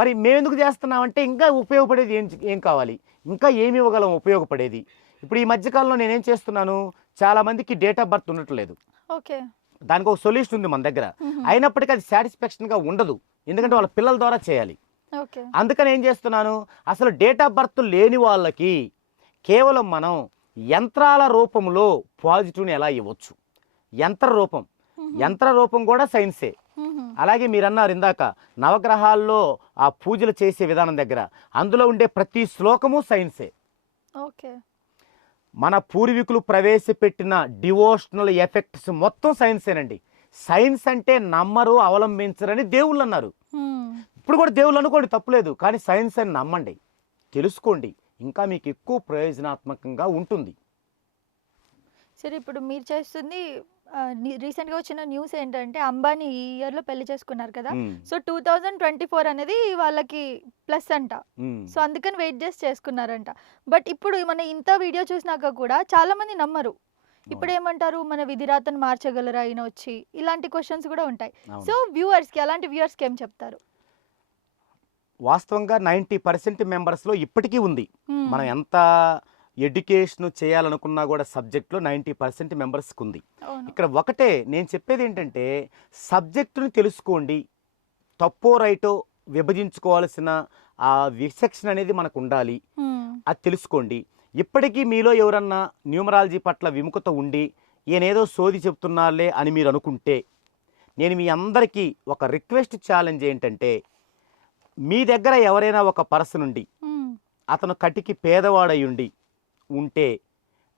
మరి మేమెందుకు చేస్తున్నామంటే ఇంకా ఉపయోగపడేది ఏం కావాలి, ఇంకా ఏమి ఇవ్వగలం ఉపయోగపడేది. ఇప్పుడు ఈ మధ్యకాలంలో నేనేం చేస్తున్నాను, చాలా మందికి డేట్ ఆఫ్ బర్త్ ఉండట్లేదు. దానికి ఒక సొల్యూషన్ ఉంది మన దగ్గర. మ్మ్. అయినప్పటికీ అది సాటిస్ఫాక్షన్గా ఉండదు, ఎందుకంటే వాళ్ళ పిల్లల ద్వారా చేయాలి. ఓకే. అందుకని ఏం చేస్తున్నాను, అసలు డేట్ ఆఫ్ బర్త్ లేని వాళ్ళకి కేవలం మనం యంత్రాల రూపంలో పాజిటివ్ని ఎలా ఇవ్వచ్చు, యంత్ర రూపం. మ్మ్. యంత్ర రూపం కూడా సైన్సే. మ్మ్. అలాగే మీరు అన్నారు ఇందాక నవగ్రహాల్లో ఆ పూజలు చేసే విధానం దగ్గర, అందులో ఉండే ప్రతి శ్లోకము సైన్సే. ఓకే. మన పూర్వీకులు ప్రవేశపెట్టిన డివోషనల్ ఎఫెక్ట్స్ మొత్తం సైన్సేనండి. సైన్స్ అంటే నమ్మరు, అవలంబించరని దేవుళ్ళు అన్నారు. మ్మ్. ఇప్పుడు కూడా దేవుళ్ళు అనుకోండి, తప్పులేదు. కానీ సైన్స్ అని నమ్మండి, తెలుసుకోండి, ఇంకా మీకు ఎక్కువ ప్రయోజనాత్మకంగా ఉంటుంది. సరే, ఇప్పుడు మీరు చేస్తుంది రీసెంట్గా వచ్చిన న్యూస్ ఏంటంటే అంబానీ ఈ ఇయర్లో పెళ్లి చేసుకున్నారు కదా. ఉమ్, సో 2024 అనేది వాళ్ళకి ప్లస్ అంట. ఉమ్, సో అందుకని వెయిట్ చేసి చేసుకున్నారంట. బట్ ఇప్పుడు మన ఇంత వీడియో చూసినాక కూడా చాలా మంది నమ్మరు. ఇప్పుడు ఏమంటారు, మన విధిరాతను మార్చగలరా ఆయన వచ్చి, ఇలాంటి క్వశ్చన్స్ కూడా ఉంటాయి. అవును. సో వ్యూవర్స్కి, అలాంటి వ్యూవర్స్కి ఏం చెప్తారు? వాస్తవంగా 90% మెంబర్స్లో ఇప్పటికీ ఉంది. మ్మ్. మనం ఎంత ఎడ్యుకేషన్ చేయాలనుకున్నా కూడా సబ్జెక్ట్లో 90% మెంబర్స్కి ఉంది. అవును. ఇక్కడ ఒకటే నేను చెప్పేది ఏంటంటే, సబ్జెక్టుని తెలుసుకోండి, తప్పో రైటో విభజించుకోవాల్సిన ఆ విచక్షణ అనేది మనకు ఉండాలి, మ్మ్. అది తెలుసుకోండి. ఇప్పటికీ మీలో ఎవరన్నా న్యూమరాలజీ పట్ల విముఖత ఉండి ఈయనేదో సోది చెప్తున్నారులే అని మీరు అనుకుంటే, నేను మీ అందరికీ ఒక రిక్వెస్ట్ ఛాలెంజ్ ఏంటంటే, మీ దగ్గర ఎవరైనా ఒక పర్సన్ ఉండి మ్మ్. అతను కటికి పేదవాడయ్యుండి ఉంటే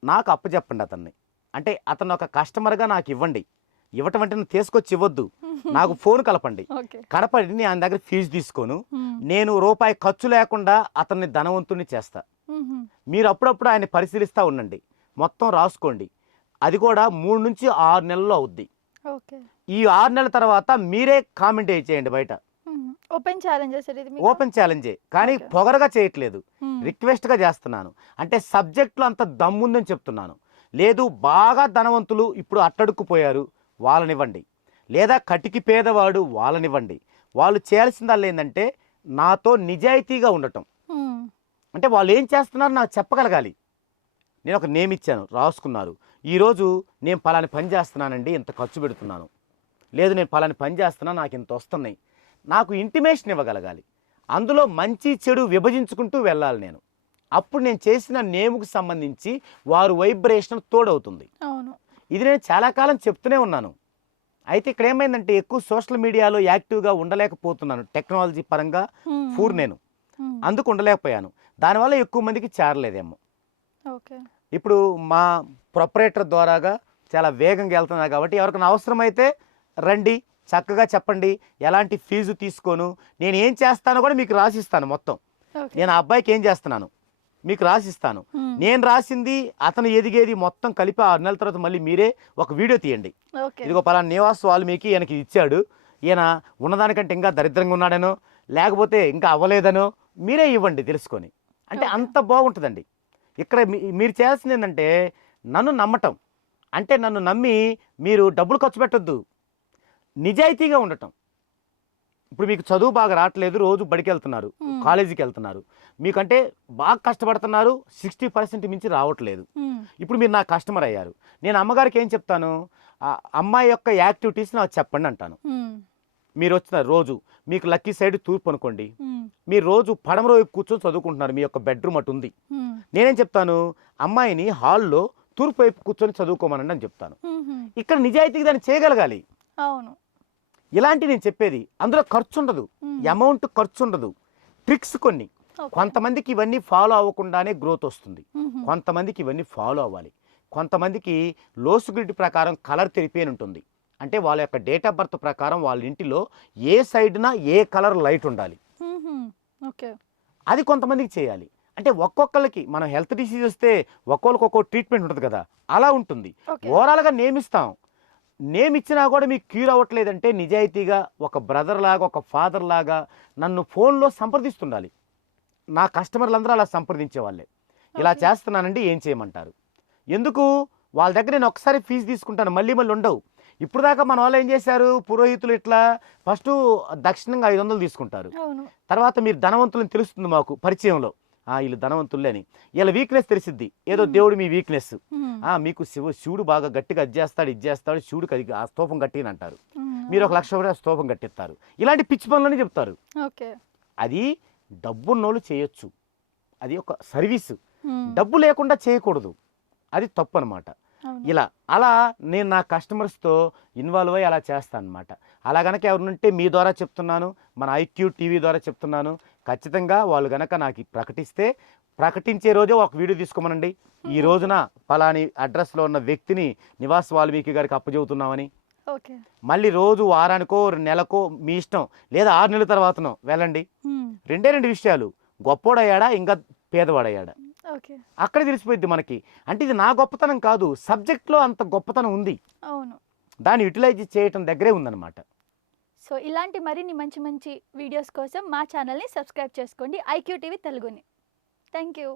నాకు అప్పచెప్పండి అతన్ని. అంటే అతను ఒక కస్టమర్గా నాకు ఇవ్వండి. ఇవ్వటం అంటే నువ్వు తీసుకొచ్చి ఇవ్వద్దు, నాకు ఫోన్ కలపండి. ఓకే. కలపండి, నేను ఆయన దగ్గర ఫీజు తీసుకోను, మ్మ్. నేను రూపాయి ఖర్చు లేకుండా అతన్ని ధనవంతుని చేస్తా. మ్మ్. మీరు అప్పుడప్పుడు ఆయన పరిశీలిస్తూ ఉండండి, మొత్తం రాసుకోండి. అది కూడా 3 నుంచి 6 నెలల్లో అవుద్ది. ఓకే. ఈ 6 నెలల తర్వాత మీరే కామెంట్ చేయండి బయట. మ్మ్. ఓపెన్ ఛాలెంజ్ సార్ ఇది మీకు? ఓపెన్ ఛాలెంజే, కానీ ఓకే. పొగరగా చేయట్లేదు, మ్మ్. రిక్వెస్ట్గా చేస్తున్నాను. అంటే సబ్జెక్ట్లో అంత దమ్ముందని చెప్తున్నాను. లేదు బాగా ధనవంతులు ఇప్పుడు అట్టడుక్కుపోయారు, వాళ్ళనివ్వండి. లేదా కటికి పేదవాడు, వాళ్ళనివ్వండి. వాళ్ళు చేయాల్సిందల్లా ఏంటంటే నాతో నిజాయితీగా ఉండటం. మ్మ్. అంటే వాళ్ళు ఏం చేస్తున్నారో నాకు చెప్పగలగాలి. నేను ఒక నేమ్ ఇచ్చాను, రాసుకున్నారు. ఈరోజు నేను పలాని పని చేస్తున్నానండి, ఇంత ఖర్చు పెడుతున్నాను. లేదు నేను పలాని పని చేస్తున్నా, నాకు ఇంత వస్తున్నాయి. నాకు ఇంటిమేషన్ ఇవ్వగలగాలి. అందులో మంచి చెడు విభజించుకుంటూ వెళ్ళాలి నేను. అప్పుడు నేను చేసిన నేముకు సంబంధించి వారు వైబ్రేషన్ తోడవుతుంది. అవును. ఇది నేను చాలా కాలం చెప్తూనే ఉన్నాను. అయితే ఇక్కడ ఏమైందంటే ఎక్కువ సోషల్ మీడియాలో యాక్టివ్గా ఉండలేకపోతున్నాను, టెక్నాలజీ పరంగా మ్మ్. పూర్ నేను, మ్మ్. అందుకు ఉండలేకపోయాను. దానివల్ల ఎక్కువ మందికి చేరలేదేమో. ఓకే. ఇప్పుడు మా ప్రొపరేటర్ ద్వారాగా చాలా వేగంగా వెళ్తున్నా కాబట్టి ఎవరికైనా అవసరమైతే రండి, చక్కగా చెప్పండి, ఎలాంటి ఫీజు తీసుకోను, నేను ఏం చేస్తానో కూడా మీకు రాసిస్తాను. మొత్తం ఓకే. నేను ఆ అబ్బాయికి ఏం చేస్తున్నాను మీకు రాసిస్తాను. మ్మ్. నేను రాసింది అతను ఎదిగేది మొత్తం కలిపి 6 నెలల తర్వాత మళ్ళీ మీరే ఒక వీడియో తీయండి. ఓకే. ఇదిగో పలానా నివాస్ వాల్మీకి ఈయనకి ఇచ్చాడు, ఈయన ఉన్నదానికంటే ఇంకా దరిద్రంగా ఉన్నాడనో లేకపోతే ఇంకా అవ్వలేదనో మీరే ఇవ్వండి తెలుసుకొని. అంటే ఓకే. అంత బాగుంటుందండి. ఇక్కడ మీరు చేయాల్సింది ఏంటంటే నన్ను నమ్మటం. అంటే నన్ను నమ్మి మీరు డబ్బులు ఖర్చు పెట్టొద్దు, నిజాయితీగా ఉండటం. ఇప్పుడు మీకు చదువు బాగా రావట్లేదు, రోజు బడికి వెళ్తున్నారు, మ్మ్. కాలేజీకి వెళ్తున్నారు, మీకంటే బాగా కష్టపడుతున్నారు, 60% మించి రావట్లేదు. మ్మ్. ఇప్పుడు మీరు నా కస్టమర్ అయ్యారు, నేను అమ్మగారికి ఏం చెప్తాను, ఆ అమ్మాయి యొక్క యాక్టివిటీస్ నాకు చెప్పండి అంటాను. మ్మ్. మీరు వచ్చిన రోజు మీకు లక్కీ సైడ్ తూర్పు అనుకోండి, మ్మ్. మీరు రోజు పడమర వైపు కూర్చొని చదువుకుంటున్నారు, మీ యొక్క బెడ్రూమ్ అటు ఉంది. మ్మ్. నేనేం చెప్తాను, అమ్మాయిని హాల్లో తూర్పు వైపు కూర్చొని చదువుకోమనండి అని చెప్తాను. మ్మ్. ఇక్కడ నిజాయితీగా దాన్ని చేయగలగాలి. అవును. ఇలాంటి నేను చెప్పేది అందులో ఖర్చు ఉండదు, మ్మ్. అమౌంట్ ఖర్చు ఉండదు, ట్రిక్స్ కొన్ని. ఓకే. కొంతమందికి ఇవన్నీ ఫాలో అవ్వకుండానే గ్రోత్ వస్తుంది, మ్మ్. కొంతమందికి ఇవన్నీ ఫాలో అవ్వాలి. కొంతమందికి లోసు గ్రిడ్ ప్రకారం కలర్ తెరిపి అని ఉంటుంది. అంటే వాళ్ళ యొక్క డేట్ ఆఫ్ బర్త్ ప్రకారం వాళ్ళ ఇంటిలో ఏ సైడ్న ఏ కలర్ లైట్ ఉండాలి, మ్మ్. ఓకే. అది కొంతమందికి చేయాలి. అంటే ఒక్కొక్కరికి మనం హెల్త్ డిసీజ్ వస్తే ఒక్కొక్కరికి ఒక్కో ట్రీట్మెంట్ ఉంటుంది కదా, అలా ఉంటుంది. ఓకే. ఓవరాల్గా నేమిస్తాం, నేమ్ ఇచ్చినా కూడా మీకు క్యూర్ అవ్వట్లేదంటే నిజాయితీగా ఒక బ్రదర్ లాగా ఒక ఫాదర్ లాగా నన్ను ఫోన్లో సంప్రదిస్తుండాలి. నా కస్టమర్లందరూ అలా సంప్రదించే వాళ్ళే. ఇలా ఓకే. చేస్తున్నానండి, ఏం చేయమంటారు? ఎందుకు వాళ్ళ దగ్గర నేను ఒకసారి ఫీజు తీసుకుంటాను, మళ్ళీ ఉండవు. ఇప్పుడు దాకా మన వాళ్ళు ఏం చేశారు, పురోహితులు ఇట్లా ఫస్ట్ దక్షిణంగా 500 తీసుకుంటారు, అవును. తర్వాత మీరు ధనవంతులను తెలుస్తుంది మాకు పరిచయంలో, వీళ్ళు ధనవంతులే అని. వీళ్ళ వీక్నెస్ తెలిసిద్ది, ఏదో మ్మ్. దేవుడు మీ వీక్నెస్, మ్మ్. మీకు శివుడు బాగా గట్టిగా అది చేస్తాడు ఇది చేస్తాడు, శివుడికి అది ఆ స్తూపం కట్టిని అంటారు. మ్మ్. మీరు 1 లక్ష రూపాయల స్తూపం కట్టిస్తారు. ఇలాంటి పిచ్చి పనులని చెప్తారు. ఓకే. అది డబ్బున్నోళ్ళు చేయొచ్చు, అది ఒక సర్వీసు. మ్మ్. డబ్బు లేకుండా చేయకూడదు, అది తప్పు అనమాట. అవును. ఇలా అలా నేను నా కస్టమర్స్తో ఇన్వాల్వ్ అయ్యి అలా చేస్తాను అనమాట. అలా గనక ఎవరుంటే మీ ద్వారా చెప్తున్నాను, మన ఐక్యూ టీవీ ద్వారా చెప్తున్నాను, ఖచ్చితంగా వాళ్ళు గనక నాకు ప్రకటిస్తే, ప్రకటించే రోజే ఒక వీడియో తీసుకోమనండి, ఈ రోజున పలాని అడ్రస్లో ఉన్న వ్యక్తిని నివాస్ వాల్మీకి గారికి అప్పచెబుతున్నామని. ఓకే. మళ్ళీ రోజు వారానికో నెలకో మీ ఇష్టం, లేదా 6 నెలల తర్వాతనో వెళ్ళండి. మ్మ్. 2 విషయాలు, గొప్పోడయ్యాడా ఇంకా పేదవాడయ్యాడా, ఓకే. అక్కడ తెలిసిపోయింది మనకి. అంటే ఇది నా గొప్పతనం కాదు, సబ్జెక్ట్లో అంత గొప్పతనం ఉంది, అవును. దాన్ని యూటిలైజ్ చేయటం దగ్గరే ఉందన్నమాట. సో ఇలాంటి మరిన్ని మంచి మంచి వీడియోస్ కోసం మా ఛానల్ని సబ్స్క్రైబ్ చేసుకోండి, ఐక్యూ టీవీ తెలుగుని. Thank you.